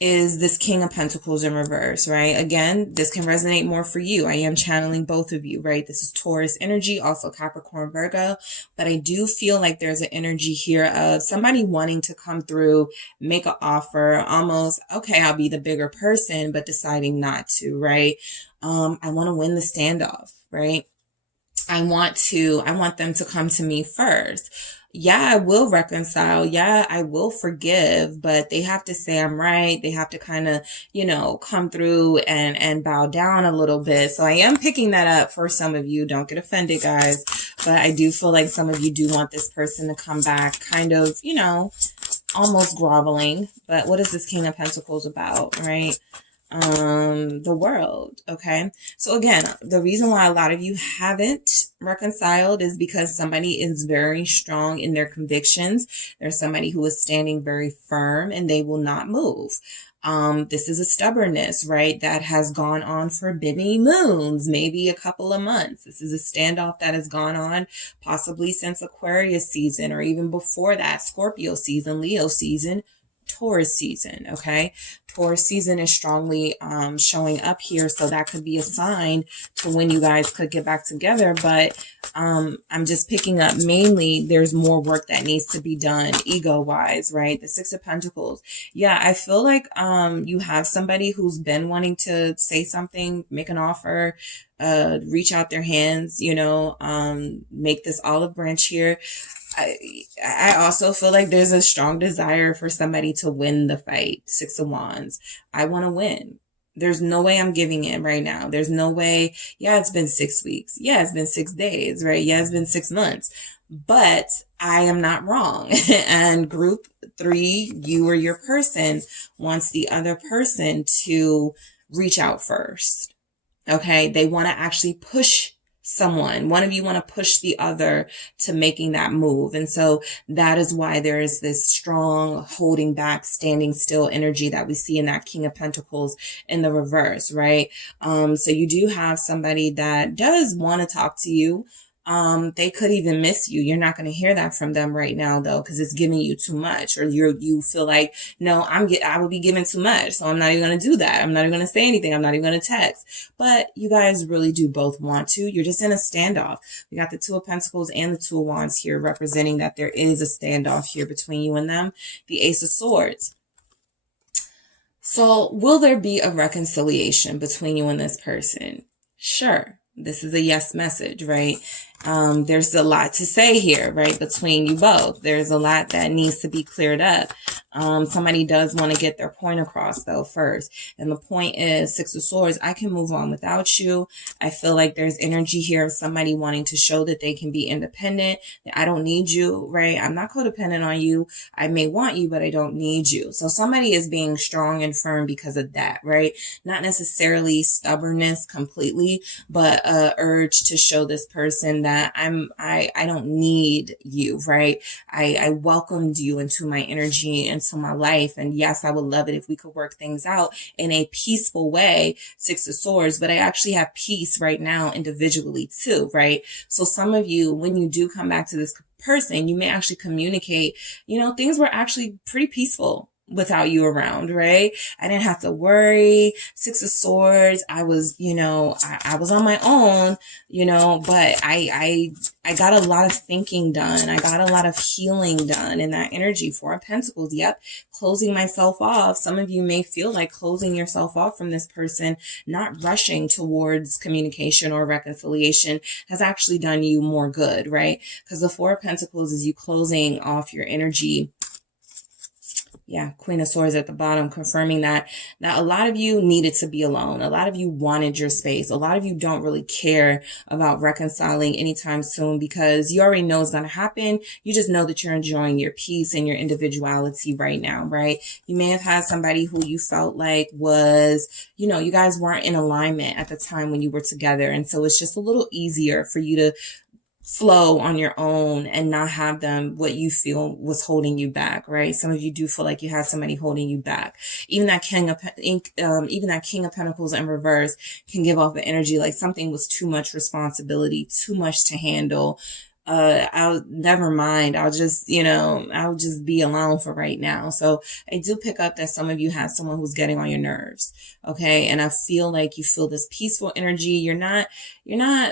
is this King of Pentacles in reverse, right? Again, this can resonate more for you. I am channeling both of you, right? This is Taurus energy, also Capricorn, Virgo, but I do feel like there's an energy here of somebody wanting to come through, make an offer, almost, okay, I'll be the bigger person, but deciding not to, right? I want to win the standoff, right? I want them to come to me first. Yeah, I will reconcile. Yeah, I will forgive, but they have to say I'm right. They have to kind of, come through and bow down a little bit. So I am picking that up for some of you. Don't get offended, guys. But I do feel like some of you do want this person to come back kind of, almost groveling. But what is this King of Pentacles about, right? The World. Okay. So again, the reason why a lot of you haven't reconciled is because somebody is very strong in their convictions. There's somebody who is standing very firm and they will not move. This is a stubbornness, right? That has gone on for many moons, maybe a couple of months. This is a standoff that has gone on possibly since Aquarius season or even before that, Scorpio season, Leo season, Taurus season. Okay. Taurus season is strongly showing up here. So that could be a sign to when you guys could get back together. But I'm just picking up mainly there's more work that needs to be done ego wise, right? The Six of Pentacles. Yeah, I feel like you have somebody who's been wanting to say something, make an offer, reach out their hands, make this olive branch here. I also feel like there's a strong desire for somebody to win the fight. Six of Wands. I want to win. There's no way I'm giving in right now. There's no way. Yeah, it's been 6 weeks. Yeah, it's been 6 days, right? Yeah, it's been 6 months, but I am not wrong. And group 3, you or your person wants the other person to reach out first. Okay. They want to actually push someone. One of you want to push the other to making that move. And so that is why there is this strong holding back, standing still energy that we see in that King of Pentacles in the reverse, right? So you do have somebody that does want to talk to you. They could even miss you. You're not going to hear that from them right now though, because it's giving you too much, or you feel like, no, I will be given too much. So I'm not even going to do that. I'm not even going to say anything. I'm not even going to text, but you guys really do both want to. You're just in a standoff. We got the Two of Pentacles and the Two of Wands here representing that there is a standoff here between you and them. The Ace of Swords. So will there be a reconciliation between you and this person? Sure. This is a yes message, right? There's a lot to say here, right? Between you both. There's a lot that needs to be cleared up. Somebody does want to get their point across though first. And the point is, Six of Swords, I can move on without you. I feel like there's energy here of somebody wanting to show that they can be independent. That I don't need you, right? I'm not codependent on you. I may want you, but I don't need you. So somebody is being strong and firm because of that, right? Not necessarily stubbornness completely, but urge to show this person that I don't need you, right? I welcomed you into my energy, into my life. And yes, I would love it if we could work things out in a peaceful way, Six of Swords, but I actually have peace right now individually too, right? So some of you, when you do come back to this person, you may actually communicate, things were actually pretty peaceful without you around, right? I didn't have to worry. Six of Swords. I was, I was on my own, but I got a lot of thinking done. I got a lot of healing done in that energy. Four of Pentacles. Yep. Closing myself off. Some of you may feel like closing yourself off from this person, not rushing towards communication or reconciliation has actually done you more good, right? Because the Four of Pentacles is you closing off your energy. Yeah, Queen of Swords at the bottom, confirming that a lot of you needed to be alone. A lot of you wanted your space. A lot of you don't really care about reconciling anytime soon because you already know it's going to happen. You just know that you're enjoying your peace and your individuality right now, right? You may have had somebody who you felt like was, you guys weren't in alignment at the time when you were together. And so it's just a little easier for you to flow on your own and not have them what you feel was holding you back, right? Some of you do feel like you have somebody holding you back. Even that King of Pentacles in reverse can give off an energy like something was too much responsibility, too much to handle. I'll never mind. I'll just be alone for right now. So I do pick up that some of you have someone who's getting on your nerves. Okay. And I feel like you feel this peaceful energy. You're not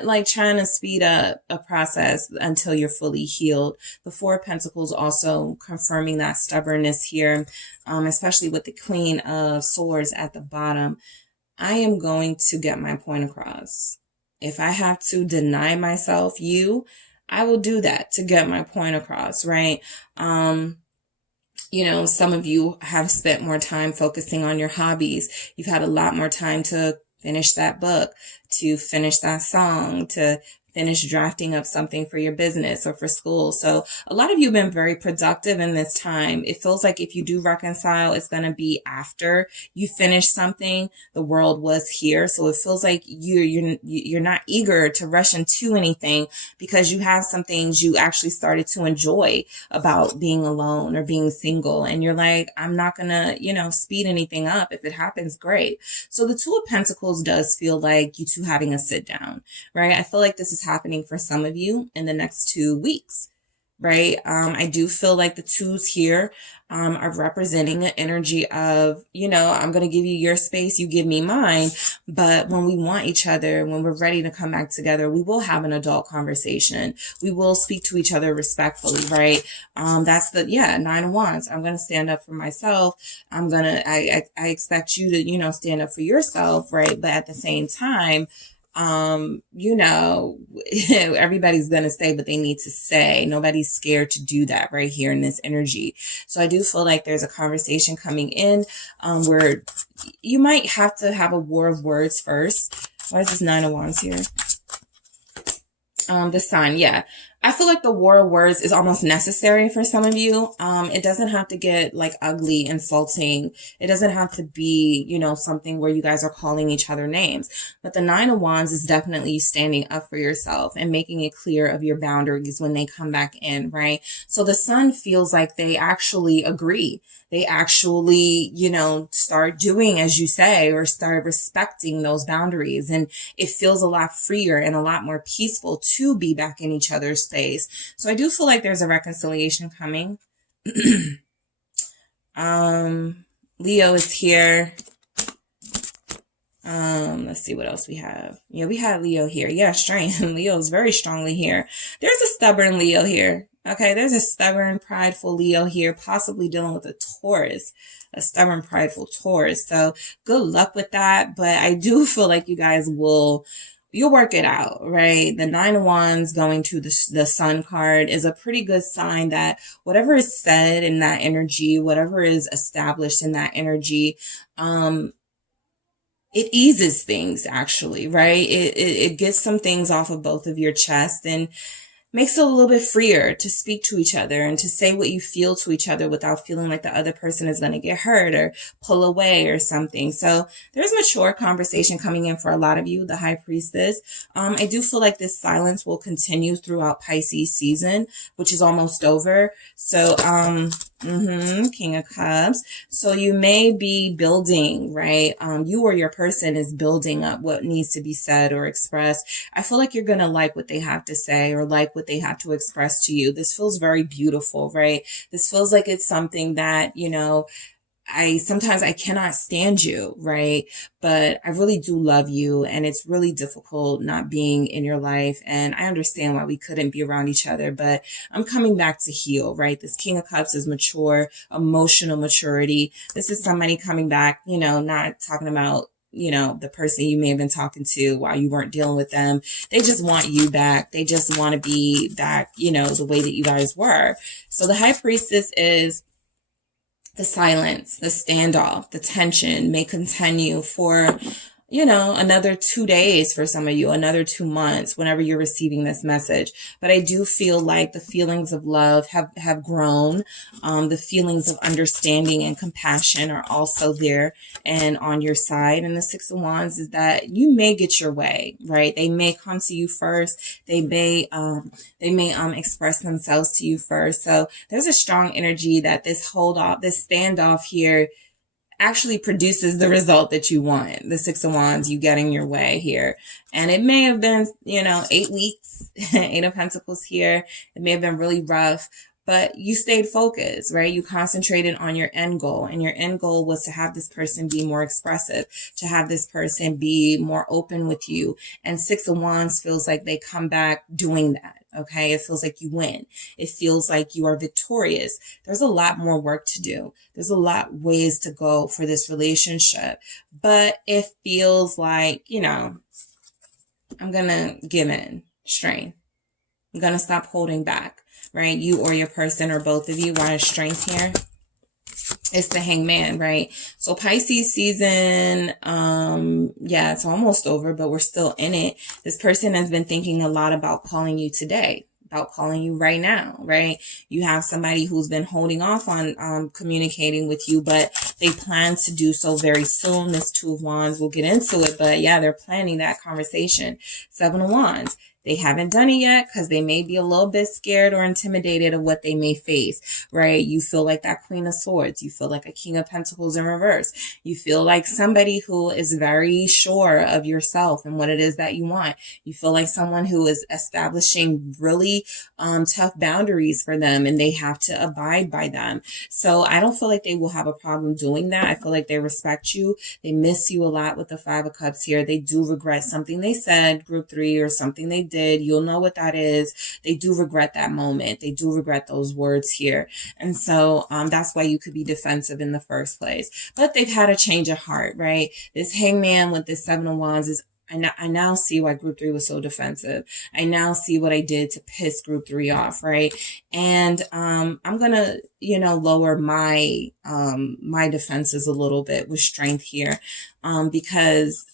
like trying to speed up a process until you're fully healed. The Four of Pentacles also confirming that stubbornness here, especially with the Queen of Swords at the bottom. I am going to get my point across. If I have to deny myself I will do that to get my point across, right? Some of you have spent more time focusing on your hobbies. You've had a lot more time to finish that book, to finish that song, to finish drafting up something for your business or for school. So a lot of you have been very productive in this time. It feels like if you do reconcile, it's going to be after you finish something. The world was here. So it feels like you're not eager to rush into anything because you have some things you actually started to enjoy about being alone or being single. And you're like, I'm not going to, speed anything up. If it happens, great. So the Two of Pentacles does feel like you two having a sit down, right? I feel like this is happening for some of you in the next 2 weeks, right? I do feel like the twos here are representing an energy of, I'm going to give you your space, you give me mine. But when we want each other, when we're ready to come back together, we will have an adult conversation. We will speak to each other respectfully, right? That's the, Nine of Wands. I'm going to stand up for myself. I expect you to, stand up for yourself, right? But at the same time, everybody's going to say what they need to say. Nobody's scared to do that right here in this energy. So I do feel like there's a conversation coming in, where you might have to have a war of words first. Why is this Nine of Wands here? The Sun. Yeah. I feel like the war of words is almost necessary for some of you. It doesn't have to get like ugly, insulting. It doesn't have to be, you know, something where you guys are calling each other names. But the Nine of Wands is definitely standing up for yourself and making it clear of your boundaries when they come back in, right? So the Sun feels like they actually agree. They actually, you know, start doing as you say, or start respecting those boundaries. And it feels a lot freer and a lot more peaceful to be back in each other's space. So I do feel like there's a reconciliation coming. Leo is here. Let's see what else we have. Yeah, we had Leo here. Yeah, strength. Leo is very strongly here. There's a stubborn Leo here. Okay, there's a stubborn, prideful Leo here, possibly dealing with a Taurus, a stubborn, prideful Taurus. So good luck with that. But I do feel like you guys you'll work it out, right? The Nine of Wands going to the Sun card is a pretty good sign that whatever is said in that energy, whatever is established in that energy, it eases things actually, right? It gets some things off of both of your chest and makes it a little bit freer to speak to each other and to say what you feel to each other without feeling like the other person is going to get hurt or pull away or something. So there's mature conversation coming in for a lot of you, the High Priestess. I do feel like this silence will continue throughout Pisces season, which is almost over. So, King of Cups. So you may be building, right? You or your person is building up what needs to be said or expressed. I feel like you're going to like what they have to say or like what they have to express to you. This feels very beautiful, right? This feels like it's something that, you know, sometimes I cannot stand you, right? But I really do love you, and it's really difficult not being in your life. And I understand why we couldn't be around each other, but I'm coming back to heal, right? This King of Cups is mature, emotional maturity. This is somebody coming back, you know, not talking about, you know, the person you may have been talking to while you weren't dealing with them. They just want you back. They just want to be back, you know, the way that you guys were. So the High Priestess is the silence, the standoff, the tension may continue for, you know, another 2 days for some of you, another 2 months, whenever you're receiving this message. But I do feel like the feelings of love have grown. The feelings of understanding and compassion are also there and on your side. And the Six of Wands is that you may get your way, right? They may come to you first. They may express themselves to you first. So there's a strong energy that this standoff here actually produces the result that you want. The Six of Wands, you getting your way here. And it may have been, you know, 8 weeks, 8 of Pentacles here. It may have been really rough, but you stayed focused, right? You concentrated on your end goal, and your end goal was to have this person be more expressive, to have this person be more open with you. And Six of Wands feels like they come back doing that. Okay. It feels like you win. It feels like you are victorious. There's a lot more work to do. There's a lot ways to go for this relationship, but it feels like, you know, I'm going to give in strength. I'm going to stop holding back, right? You or your person or both of you want strength here. It's the Hangman, right? So Pisces season, yeah, it's almost over, but we're still in it. This person has been thinking a lot about calling you today, about calling you right now, right? You have somebody who's been holding off on communicating with you, but they plan to do so very soon. This Two of Wands, we'll get into it, but yeah, they're planning that conversation. Seven of Wands. They haven't done it yet because they may be a little bit scared or intimidated of what they may face, right? You feel like that Queen of Swords. You feel like a King of Pentacles in reverse. You feel like somebody who is very sure of yourself and what it is that you want. You feel like someone who is establishing really tough boundaries for them, and they have to abide by them. So I don't feel like they will have a problem doing that. I feel like they respect you. They miss you a lot with the Five of Cups here. They do regret something they said, group 3, or something they did. You'll know what that is. They do regret that moment. They do regret those words here. And so that's why you could be defensive in the first place. But they've had a change of heart, right? This Hangman with this Seven of Wands is, I now see why group 3 was so defensive. I now see what I did to piss group 3 off, right? And I'm gonna, you know, lower my my defenses a little bit with strength here, because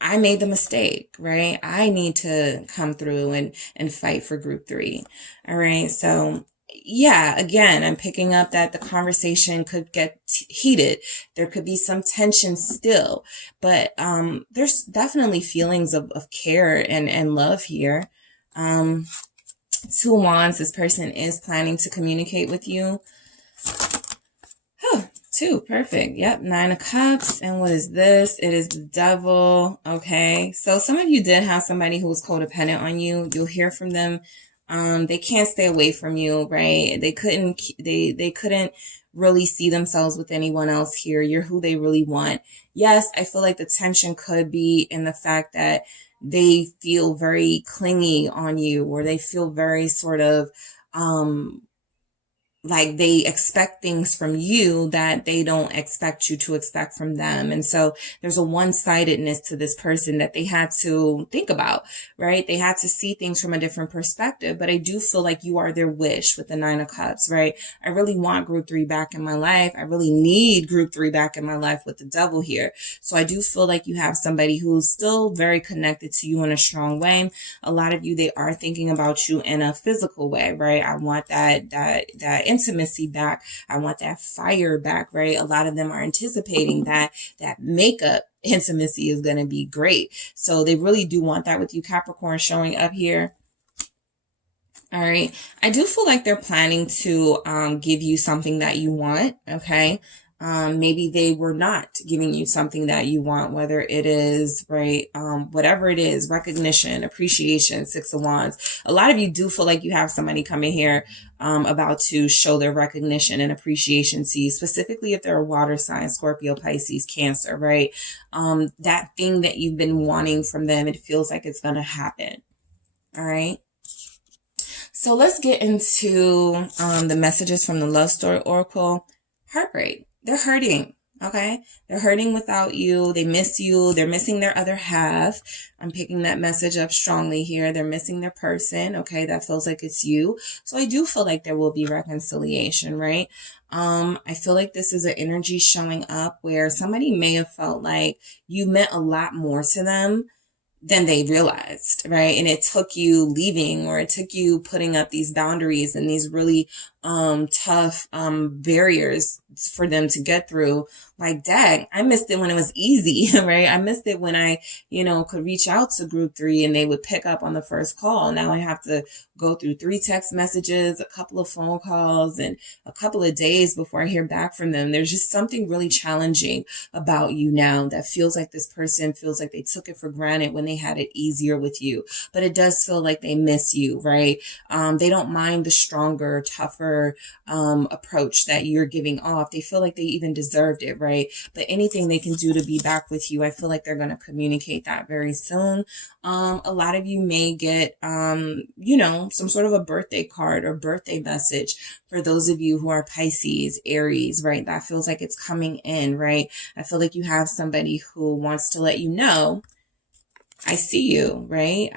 I made the mistake, right? I need to come through and fight for group 3. All right. So yeah, again, I'm picking up that the conversation could get heated. There could be some tension still, but there's definitely feelings of care and love here. 2 of Wands, this person is planning to communicate with you. 2, perfect. Yep, 9 of Cups. And what is this? It is the Devil. Okay, so some of you did have somebody who was codependent on you. You'll hear from them. They can't stay away from you, right? They couldn't really see themselves with anyone else here. You're who they really want. Yes, I feel like the tension could be in the fact that they feel very clingy on you, or they feel very sort of, like they expect things from you that they don't expect you to expect from them. And so there's a one-sidedness to this person that they had to think about, right? They had to see things from a different perspective. But I do feel like you are their wish with the 9 of Cups, right? I really want group 3 back in my life. I really need group 3 back in my life with the Devil here. So I do feel like you have somebody who's still very connected to you in a strong way. A lot of you, they are thinking about you in a physical way, right? I want that intimacy back. I want that fire back, right? A lot of them are anticipating that makeup intimacy is going to be great. So they really do want that with you, Capricorn, showing up here. All right. I do feel like they're planning to give you something that you want. Okay. Maybe they were not giving you something that you want, whether it is, right, whatever it is, recognition, appreciation, 6 of Wands. A lot of you do feel like you have somebody coming here about to show their recognition and appreciation to you, specifically if they're a water sign, Scorpio, Pisces, Cancer, right? That thing that you've been wanting from them, it feels like it's going to happen. All right. So let's get into the messages from the Love Story Oracle. Heartbreak. They're hurting, okay? They're hurting without you. They miss you. They're missing their other half. I'm picking that message up strongly here. They're missing their person, okay? That feels like it's you. So I do feel like there will be reconciliation, right? I feel like this is an energy showing up where somebody may have felt like you meant a lot more to them than they realized, right? And it took you leaving, or it took you putting up these boundaries and these really tough barriers for them to get through. Like, dang, I missed it when it was easy, right? I missed it when I, could reach out to group 3 and they would pick up on the first call. Now I have to go through 3 text messages, a couple of phone calls, and a couple of days before I hear back from them. There's just something really challenging about you now that feels like this person feels like they took it for granted when they had it easier with you. But it does feel like they miss you, right? They don't mind the stronger, tougher approach that you're giving off. They feel like they even deserved it, right? But anything they can do to be back with you, I feel like they're going to communicate that very soon. A lot of you may get, some sort of a birthday card or birthday message for those of you who are Pisces, Aries, right? That feels like it's coming in, right? I feel like you have somebody who wants to let you know, I see you, right?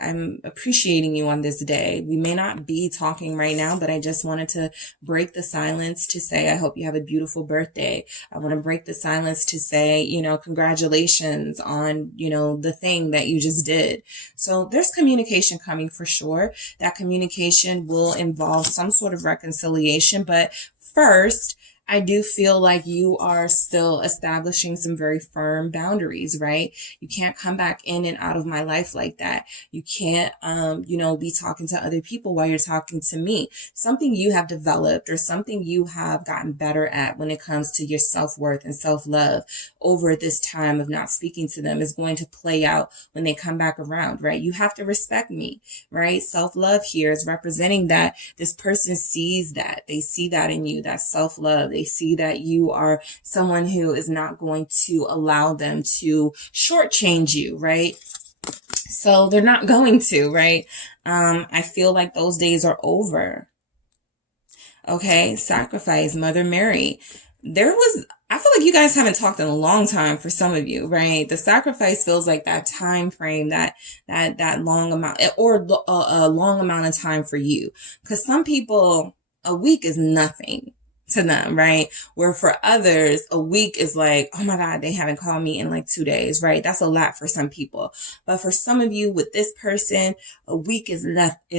I'm appreciating you on this day. We may not be talking right now, but I just wanted to break the silence to say, I hope you have a beautiful birthday. I want to break the silence to say, congratulations on, the thing that you just did. So there's communication coming for sure. That communication will involve some sort of reconciliation, but first, I do feel like you are still establishing some very firm boundaries, right? You can't come back in and out of my life like that. You can't, be talking to other people while you're talking to me. Something you have developed or something you have gotten better at when it comes to your self-worth and self-love over this time of not speaking to them is going to play out when they come back around, right? You have to respect me, right? Self-love here is representing that this person sees that. They see that in you, that self-love. They see that you are someone who is not going to allow them to shortchange you, right? So they're not going to, right? I feel like those days are over. Okay, sacrifice, Mother Mary. I feel like you guys haven't talked in a long time for some of you, right? The sacrifice feels like that time frame, that long amount, or a long amount of time for you. Because some people, a week is nothing to them, right? Where for others, a week is like, oh my God, they haven't called me in like 2 days, right? That's a lot for some people. But for some of you with this person, a week is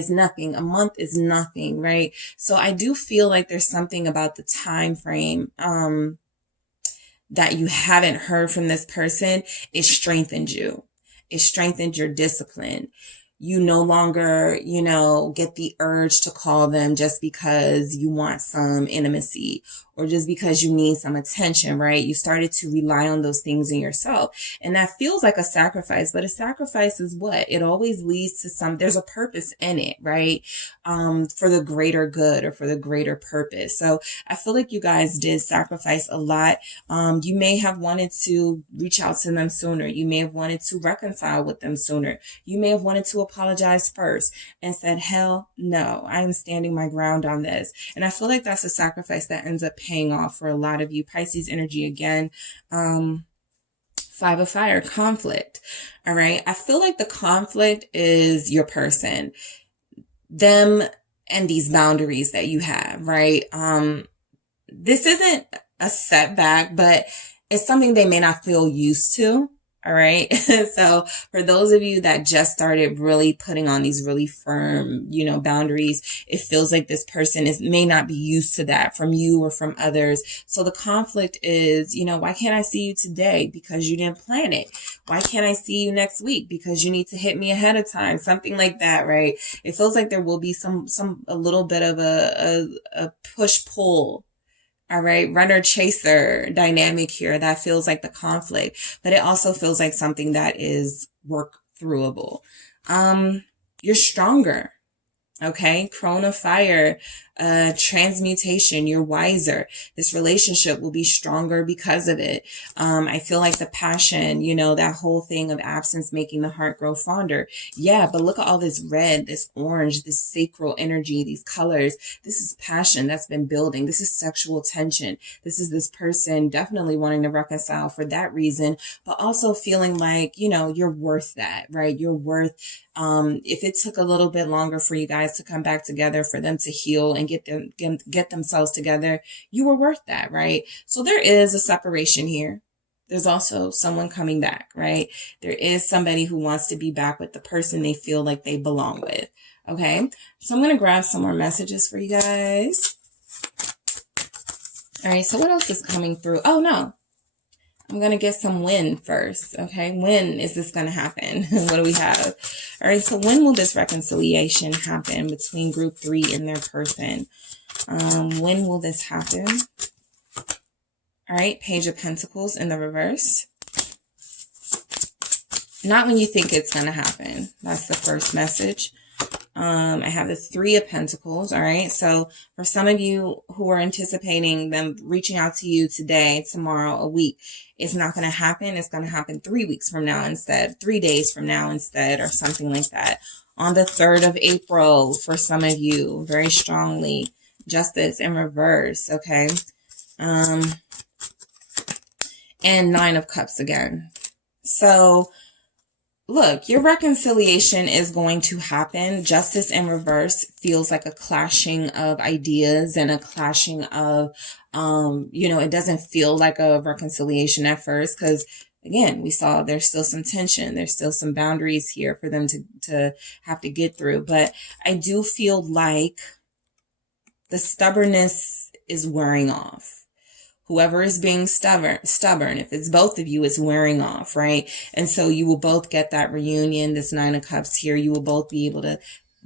nothing. A month is nothing, right? So I do feel like there's something about the time frame, that you haven't heard from this person. It strengthened you. It strengthened your discipline. You no longer, get the urge to call them just because you want some intimacy or just because you need some attention, right? You started to rely on those things in yourself. And that feels like a sacrifice, but a sacrifice is what? It always leads to there's a purpose in it, right? For the greater good or for the greater purpose. So I feel like you guys did sacrifice a lot. You may have wanted to reach out to them sooner. You may have wanted to reconcile with them sooner. You may have wanted to apologize first and said, hell no, I am standing my ground on this. And I feel like that's a sacrifice that ends up paying off for a lot of you. Pisces energy again. 5 of Fire, conflict. All right. I feel like the conflict is your person, them and these boundaries that you have, right? This isn't a setback, but it's something they may not feel used to. All right. So for those of you that just started really putting on these really firm, boundaries, it feels like this person may not be used to that from you or from others. So the conflict is, why can't I see you today? Because you didn't plan it. Why can't I see you next week? Because you need to hit me ahead of time. Something like that, right? It feels like there will be a little bit of a push pull. All right. Runner chaser dynamic here. That feels like the conflict, but it also feels like something that is work throughable. You're stronger. Okay. Crone of Fire, transmutation. You're wiser. This relationship will be stronger because of it. I feel like the passion, that whole thing of absence making the heart grow fonder. Yeah. But look at all this red, this orange, this sacral energy, these colors. This is passion that's been building. This is sexual tension. This is this person definitely wanting to reconcile for that reason, but also feeling like, you're worth that, right? You're worth, if it took a little bit longer for you guys to come back together, for them to heal and get themselves together, you were worth that, right? So there is a separation here. There's also someone coming back, right? There is somebody who wants to be back with the person they feel like they belong with. Okay. So I'm going to grab some more messages for you guys. All right. So what else is coming through? Oh, no. I'm going to get some when first. Okay. When is this going to happen? What do we have? All right. So when will this reconciliation happen between group 3 and their person? When will this happen? All right. Page of Pentacles in the reverse. Not when you think it's going to happen. That's the first message. I have the 3 of Pentacles. All right. So for some of you who are anticipating them reaching out to you today, tomorrow, a week, it's not going to happen. It's going to happen 3 weeks from now instead, 3 days from now instead, or something like that. On the 3rd of April, for some of you, very strongly, Justice in reverse. Okay. And 9 of Cups again. So look, your reconciliation is going to happen. Justice in reverse feels like a clashing of ideas and a clashing of, it doesn't feel like a reconciliation at first because, again, we saw there's still some tension. There's still some boundaries here for them to have to get through. But I do feel like the stubbornness is wearing off. Whoever is being stubborn, if it's both of you, it's wearing off, right? And so you will both get that reunion, this 9 of Cups here. You will both be able to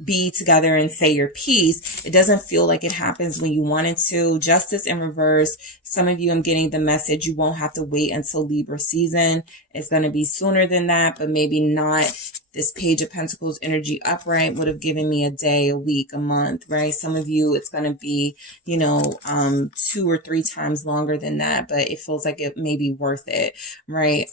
be together and say your piece. It doesn't feel like it happens when you want it to. Justice in reverse. Some of you, I'm getting the message, you won't have to wait until Libra season. It's going to be sooner than that, but maybe not. This Page of Pentacles energy upright would have given me a day, a week, a month, right? Some of you, it's going to be, 2 or 3 times longer than that, but it feels like it may be worth it, right?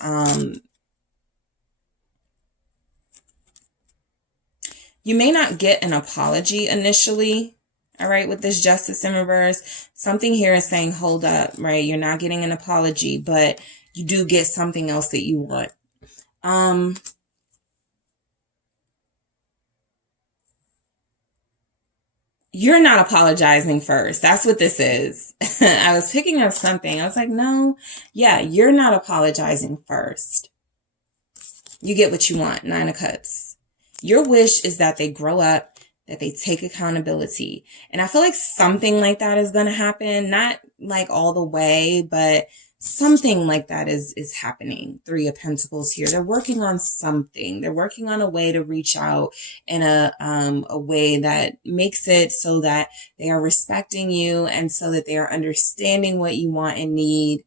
You may not get an apology initially, all right, with this Justice in reverse. Something here is saying, hold up, right? You're not getting an apology, but you do get something else that you want. you're not apologizing first. That's what this is. I was picking up something. I was like, no, yeah, you're not apologizing first. You get what you want. 9 of Cups. Your wish is that they grow up, that they take accountability. And I feel like something like that is going to happen. Not like all the way, but something like that is happening. 3 of Pentacles here. They're working on something. They're working on a way to reach out in a way that makes it so that they are respecting you and so that they are understanding what you want and need.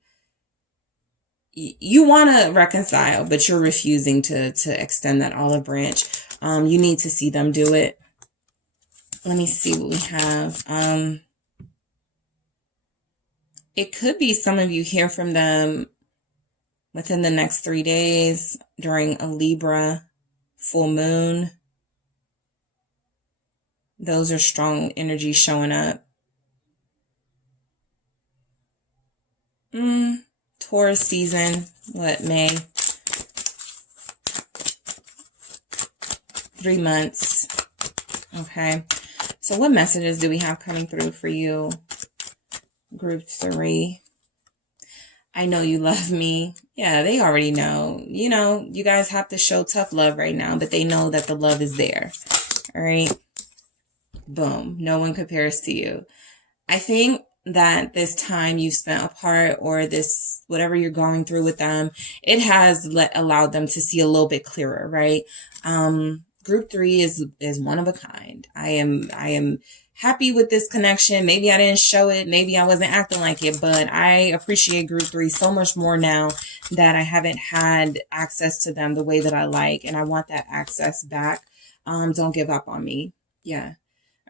You want to reconcile, but you're refusing to extend that olive branch. You need to see them do it. Let me see what we have. It could be some of you hear from them within the next 3 days during a Libra full moon. Those are strong energies showing up. Taurus season, what, May? 3 months. Okay. So what messages do we have coming through for you? Group 3. I know you love me. Yeah, they already know. You know, you guys have to show tough love right now, but they know that the love is there. All right. Boom. No one compares to you. I think that this time you spent apart, or this, whatever you're going through with them, it has allowed them to see a little bit clearer, right? Group 3 is one of a kind. I am happy with this connection. Maybe I didn't show it. Maybe I wasn't acting like it, but I appreciate Group 3 so much more now that I haven't had access to them the way that I like. And I want that access back. Don't give up on me. Yeah.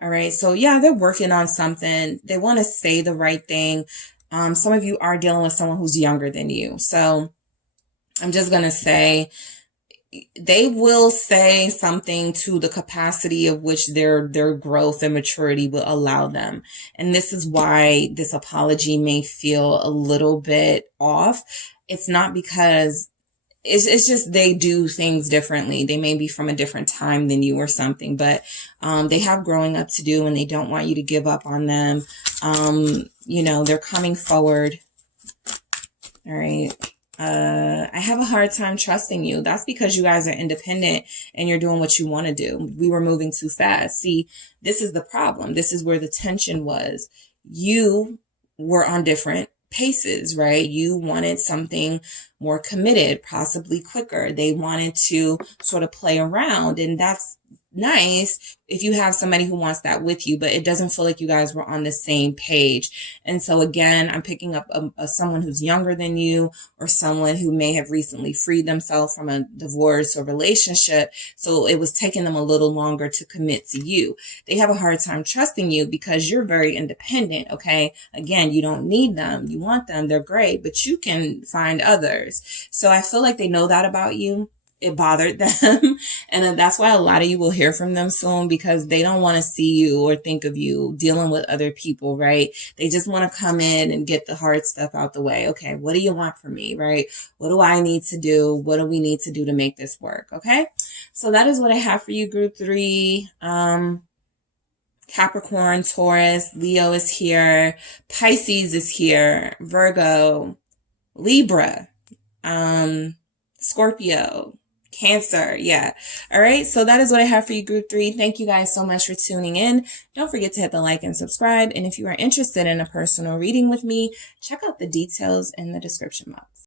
All right. So yeah, they're working on something. They want to say the right thing. Some of you are dealing with someone who's younger than you. So I'm just going to say, they will say something to the capacity of which their growth and maturity will allow them. And this is why this apology may feel a little bit off. It's not because it's just they do things differently. They may be from a different time than you or something, but they have growing up to do, and they don't want you to give up on them. You know, they're coming forward. All right. I have a hard time trusting you. That's because you guys are independent and you're doing what you want to do. We were moving too fast. See, this is the problem. This is where the tension was. You were on different paces, right? You wanted something more committed, possibly quicker. They wanted to sort of play around, and that's nice if you have somebody who wants that with you, but it doesn't feel like you guys were on the same page. And so again, I'm picking up someone who's younger than you, or someone who may have recently freed themselves from a divorce or relationship. So it was taking them a little longer to commit to you. They have a hard time trusting you because you're very independent. Okay. Again, you don't need them. You want them. They're great, but you can find others. So I feel like they know that about you. It bothered them. And that's why a lot of you will hear from them soon, because they don't want to see you or think of you dealing with other people, right? They just want to come in and get the hard stuff out the way. Okay, what do you want from me, right? What do I need to do? What do we need to do to make this work? Okay, so that is what I have for you, Group 3. Capricorn, Taurus, Leo is here. Pisces is here. Virgo, Libra, Scorpio, Cancer. Yeah. All right. So that is what I have for you, Group 3. Thank you guys so much for tuning in. Don't forget to hit the like and subscribe. And if you are interested in a personal reading with me, check out the details in the description box.